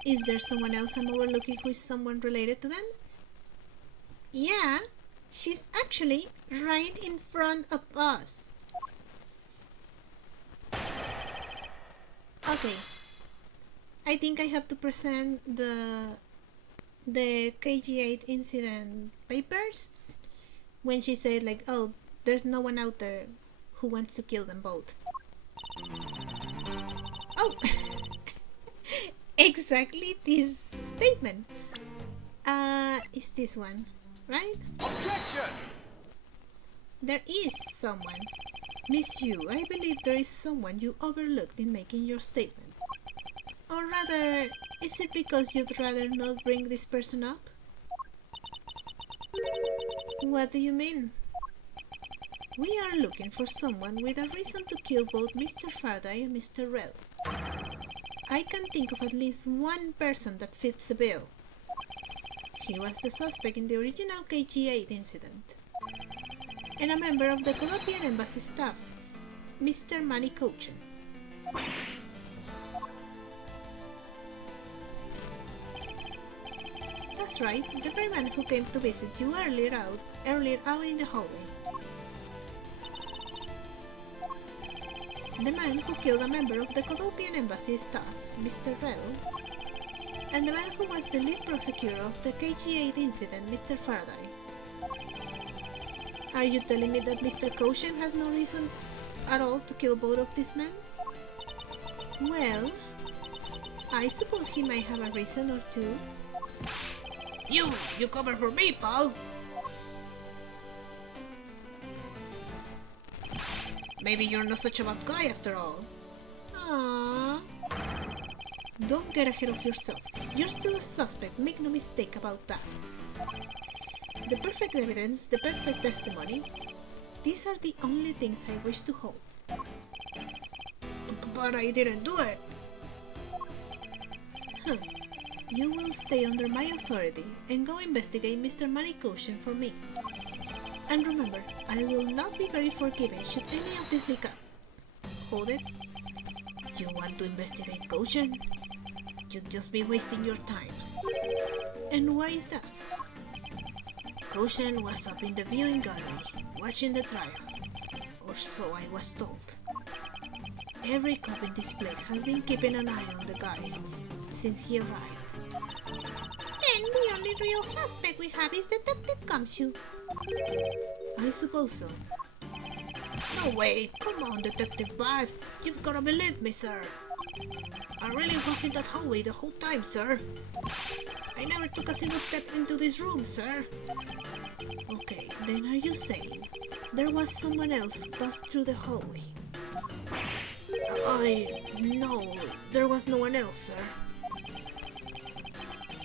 Is there someone else I'm overlooking who is someone related to them? Yeah, she's actually right in front of us. Okay, I think I have to present the KG8 incident papers when she said like, oh, there's no one out there who wants to kill them both. Oh, exactly this statement. Is this one, right? Objection! There is someone. Miss Yu, I believe there is someone you overlooked in making your statement. Or rather, is it because you'd rather not bring this person up? What do you mean? We are looking for someone with a reason to kill both Mr. Faraday and Mr. Rell. I can think of at least one person that fits the bill. He was the suspect in the original KG8 incident. And a member of the Colombian embassy staff, Mr. Manny Cochin. That's right, the very man who came to visit you earlier out in the hallway. The man who killed a member of the Colombian embassy staff, Mr. Rell, and the man who was the lead prosecutor of the KG8 incident, Mr. Faraday. Are you telling me that Mr. Cochin has no reason at all to kill both of these men? Well, I suppose he might have a reason or two. You cover for me, pal! Maybe you're not such a bad guy after all. Aww. Don't get ahead of yourself. You're still a suspect, make no mistake about that. The perfect evidence, the perfect testimony, these are the only things I wish to hold. But I didn't do it! You will stay under my authority and go investigate Mr. Manny Cochin for me. And remember, I will not be very forgiving should any of this leak up. Hold it. You want to investigate Cochin? You'd just be wasting your time. And why is that? Cochin was up in the viewing gallery, watching the trial. Or so I was told. Every cop in this place has been keeping an eye on the guy since he arrived. Then the only real suspect we have is Detective Gumshoe. I suppose so. No way! Come on, Detective Bad! You've gotta believe me, sir! I really was in that hallway the whole time, sir! I never took a single step into this room, sir! Okay, then are you saying there was someone else passed through the hallway? No, there was no one else, sir.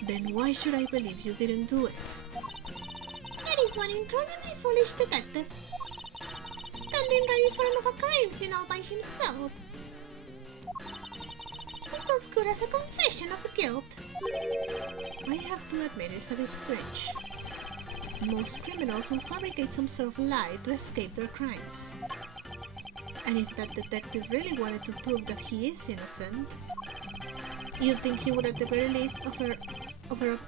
Then why should I believe you didn't do it? There is one incredibly foolish detective, standing right in front of a crime scene all by himself. It is as good as a confession of guilt. I have to admit it's a bit strange. Most criminals will fabricate some sort of lie to escape their crimes. And if that detective really wanted to prove that he is innocent, you'd think he would at the very least offer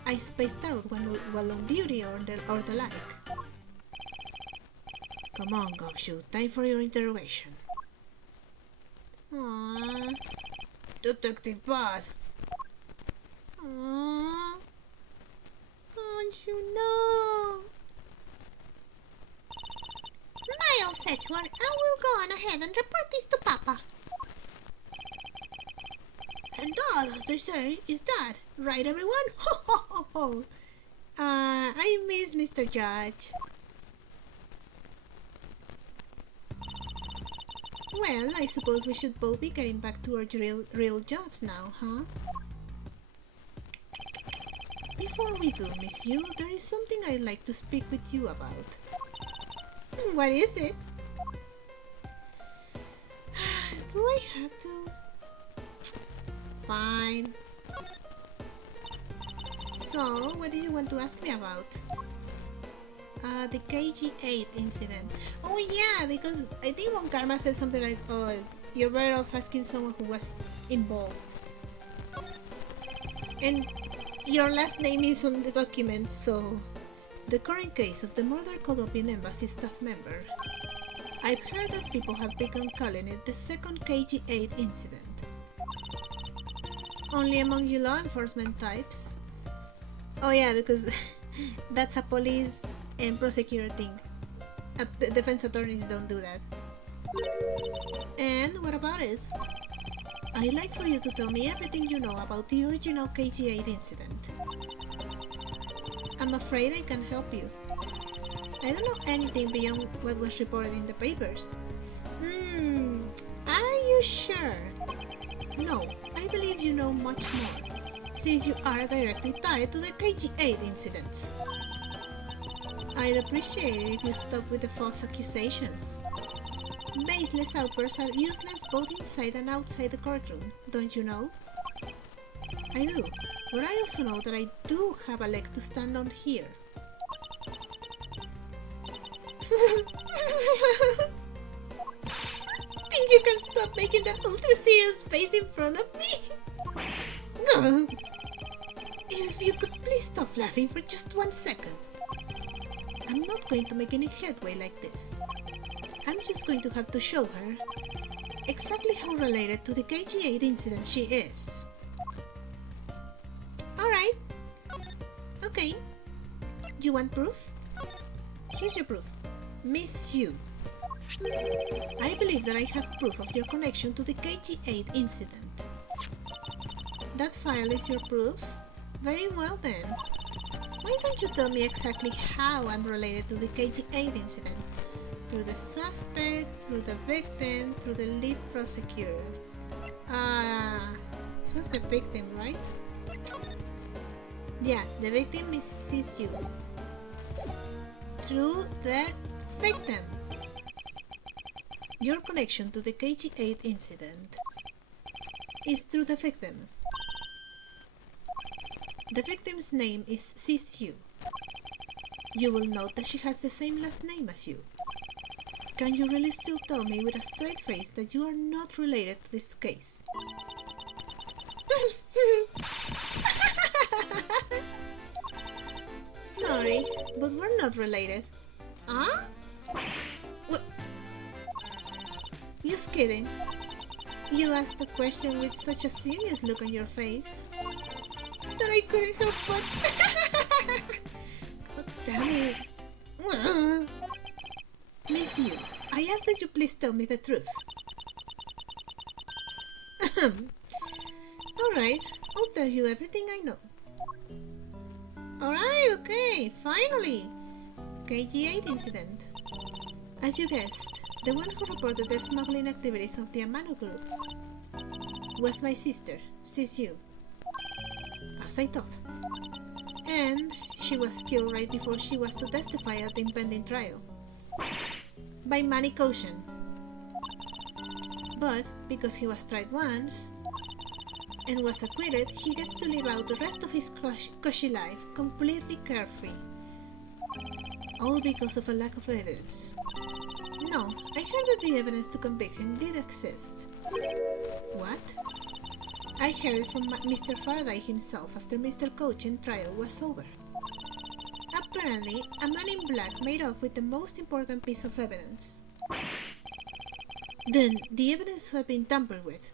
a spaced out while on duty or the like. Come on, Gumshoe, time for your interrogation. Aww. Detective Bad! Aww. Gumshoe, no! Miles Edgeworth, I will go on ahead and report this to Papa. And that, as they say, is that. Right, everyone? Ho ho ho ho! I miss Mr. Judge. Well, I suppose we should both be getting back to our real jobs now, huh? Before we do, Miss Yu, there is something I'd like to speak with you about. What is it? Do I have to? Fine. So, what do you want to ask me about? The KG8 incident. Oh yeah, because I think Von Karma said something like, oh, you're better off asking someone who was involved. And your last name is on the document, so... The current case of the murdered Colombian embassy staff member. I've heard that people have begun calling it the second KG8 incident. Only among you law enforcement types. Oh yeah, because that's a police and prosecutor thing. The defense attorneys don't do that. And what about it? I'd like for you to tell me everything you know about the original KG8 incident. I'm afraid I can't help you. I don't know anything beyond what was reported in the papers. Are you sure? No, I believe you know much more, since you are directly tied to the KG8 incidents. I'd appreciate it if you stop with the false accusations. Baseless outbursts are useless both inside and outside the courtroom, don't you know? I do, but I also know that I do have a leg to stand on here. Think you can stop making that ultra serious face in front of me? No. If you could please stop laughing for just 1 second. I'm not going to make any headway like this. I'm just going to have to show her exactly how related to the KG8 incident she is. Alright. Okay. You want proof? Here's your proof. Miss Yu. I believe that I have proof of your connection to the KG8 incident. That file is your proof? Very well then. Why don't you tell me exactly how I'm related to the KG8 incident? Through the suspect, through the victim, through the lead prosecutor. Who's the victim, right? Yeah, the victim is Sis Yu. Through the victim. Your connection to the KG8 incident is through the victim. The victim's name is Sis Yu. You will note that she has the same last name as you. Can you really still tell me with a straight face that you are not related to this case? Sorry, but we're not related. Huh? What? Just kidding. You asked that question with such a serious look on your face that I couldn't help but... God damn it. Miss you, I ask that you please tell me the truth. Alright, I'll tell you everything I know. Alright, okay, finally! KG8 incident. As you guessed, the one who reported the smuggling activities of the Amano group was my sister, Sisu. As I thought. And she was killed right before she was to testify at the impending trial. By Manny Koshin. But because he was tried once and was acquitted, he gets to live out the rest of his cushy life completely carefree. All because of a lack of evidence. No, I heard that the evidence to convict him did exist. What? I heard it from Mr. Faraday himself after Mr. Koshin's trial was over. Apparently, a man in black made off with the most important piece of evidence. Then, the evidence had been tampered with.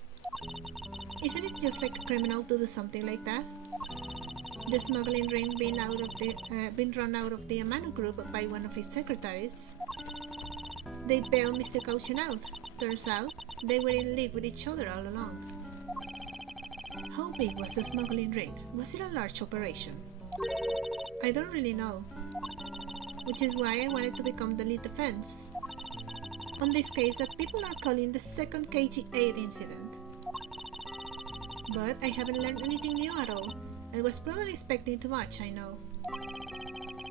Isn't it just like a criminal to do something like that? The smuggling ring being run out of the Amano group by one of his secretaries. They bailed Mr. Koshin out. Turns out, they were in league with each other all along. How big was the smuggling ring? Was it a large operation? I don't really know. Which is why I wanted to become the lead defense. On this case that people are calling the second KG8 incident. But I haven't learned anything new at all. I was probably expecting too much, I know.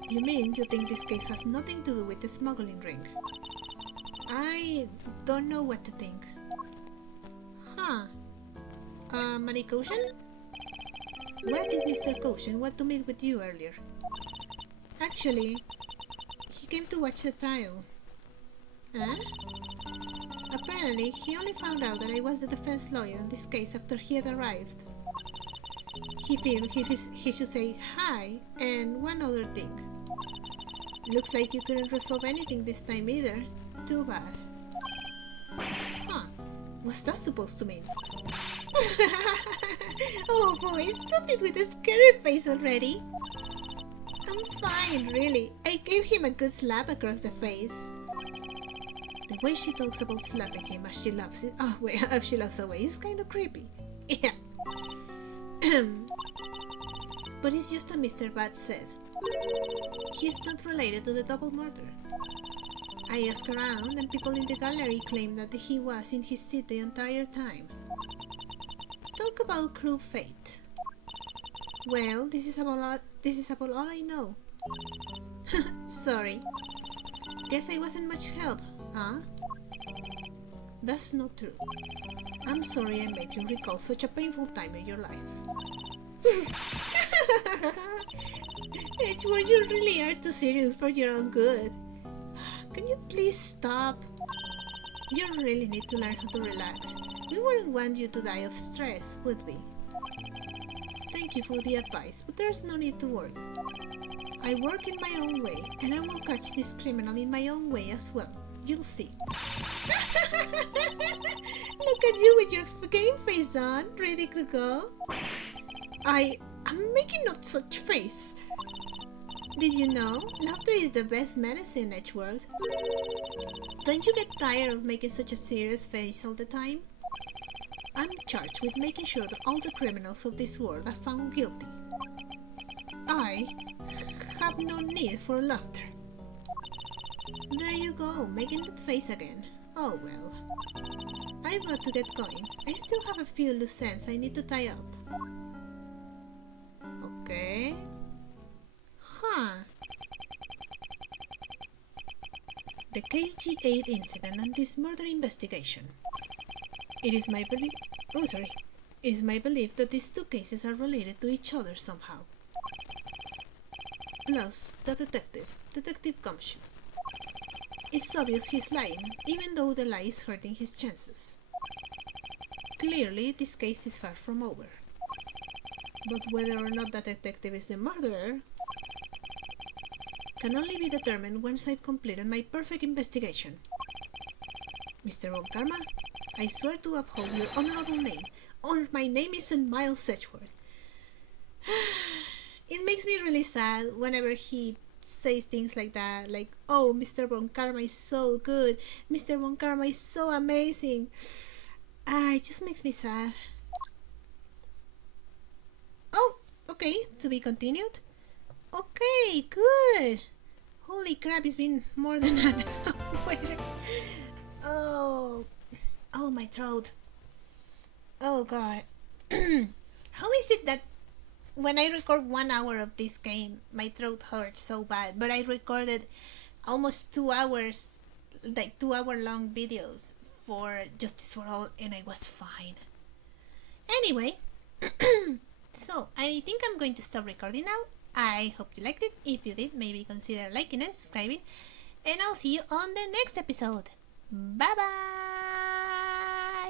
You mean you think this case has nothing to do with the smuggling ring? I don't know what to think. Huh. Manny Koshin? Why did Mr. Koshin want to meet with you earlier? Actually, he came to watch the trial. Huh? Apparently, he only found out that I was the defense lawyer on this case after he had arrived. He figured he should say hi and one other thing. Looks like you couldn't resolve anything this time either. Too bad. Huh. What's that supposed to mean? Oh boy, stop it with a scary face already. I'm fine, really. I gave him a good slap across the face. The way she talks about slapping him as she loves it. Oh wait, as she loves away is kind of creepy. Yeah. But it's just as Mr. Bat said. He's not related to the double murder. I asked around and people in the gallery claim that he was in his seat the entire time. Talk about cruel fate. Well, this is about all I know. Sorry. Guess I wasn't much help, huh? That's not true. I'm sorry I made you recall such a painful time in your life. Edgeworth, you really are too serious for your own good. Can you please stop? You really need to learn how to relax. We wouldn't want you to die of stress, would we? Thank you for the advice, but there's no need to worry. I work in my own way, and I will catch this criminal in my own way as well. You'll see. Look at you with your game face on, ready to go. I'm making not such face. Did you know? Laughter is the best medicine, Edgeworth. Don't you get tired of making such a serious face all the time? I'm charged with making sure that all the criminals of this world are found guilty. I have no need for laughter. There you go, making that face again. Oh well. I've got to get going. I still have a few loose ends I need to tie up. Okay. Huh. The KG8 incident and this murder investigation. It is my belief that these two cases are related to each other somehow. Plus, the Detective Gumshoe. It's obvious he's lying, even though the lie is hurting his chances. Clearly, this case is far from over. But whether or not the detective is the murderer can only be determined once I've completed my perfect investigation. Mr. Von Karma, I swear to uphold your honorable name. Or my name isn't Miles Edgeworth. It makes me really sad whenever he says things like that, like, oh, Mr. Von Karma is so good, Mr. Von Karma is so amazing. It just makes me sad. Oh, okay, to be continued. Okay, good. Holy crap, it's been more than an hour. Oh, oh, my throat. Oh god. How is it that when I record 1 hour of this game, my throat hurts so bad, but I recorded almost 2 hours, like 2 hour long videos for Justice for All, and I was fine. Anyway, so I think I'm going to stop recording now. I hope you liked it. If you did, maybe consider liking and subscribing, and I'll see you on the next episode. Bye bye!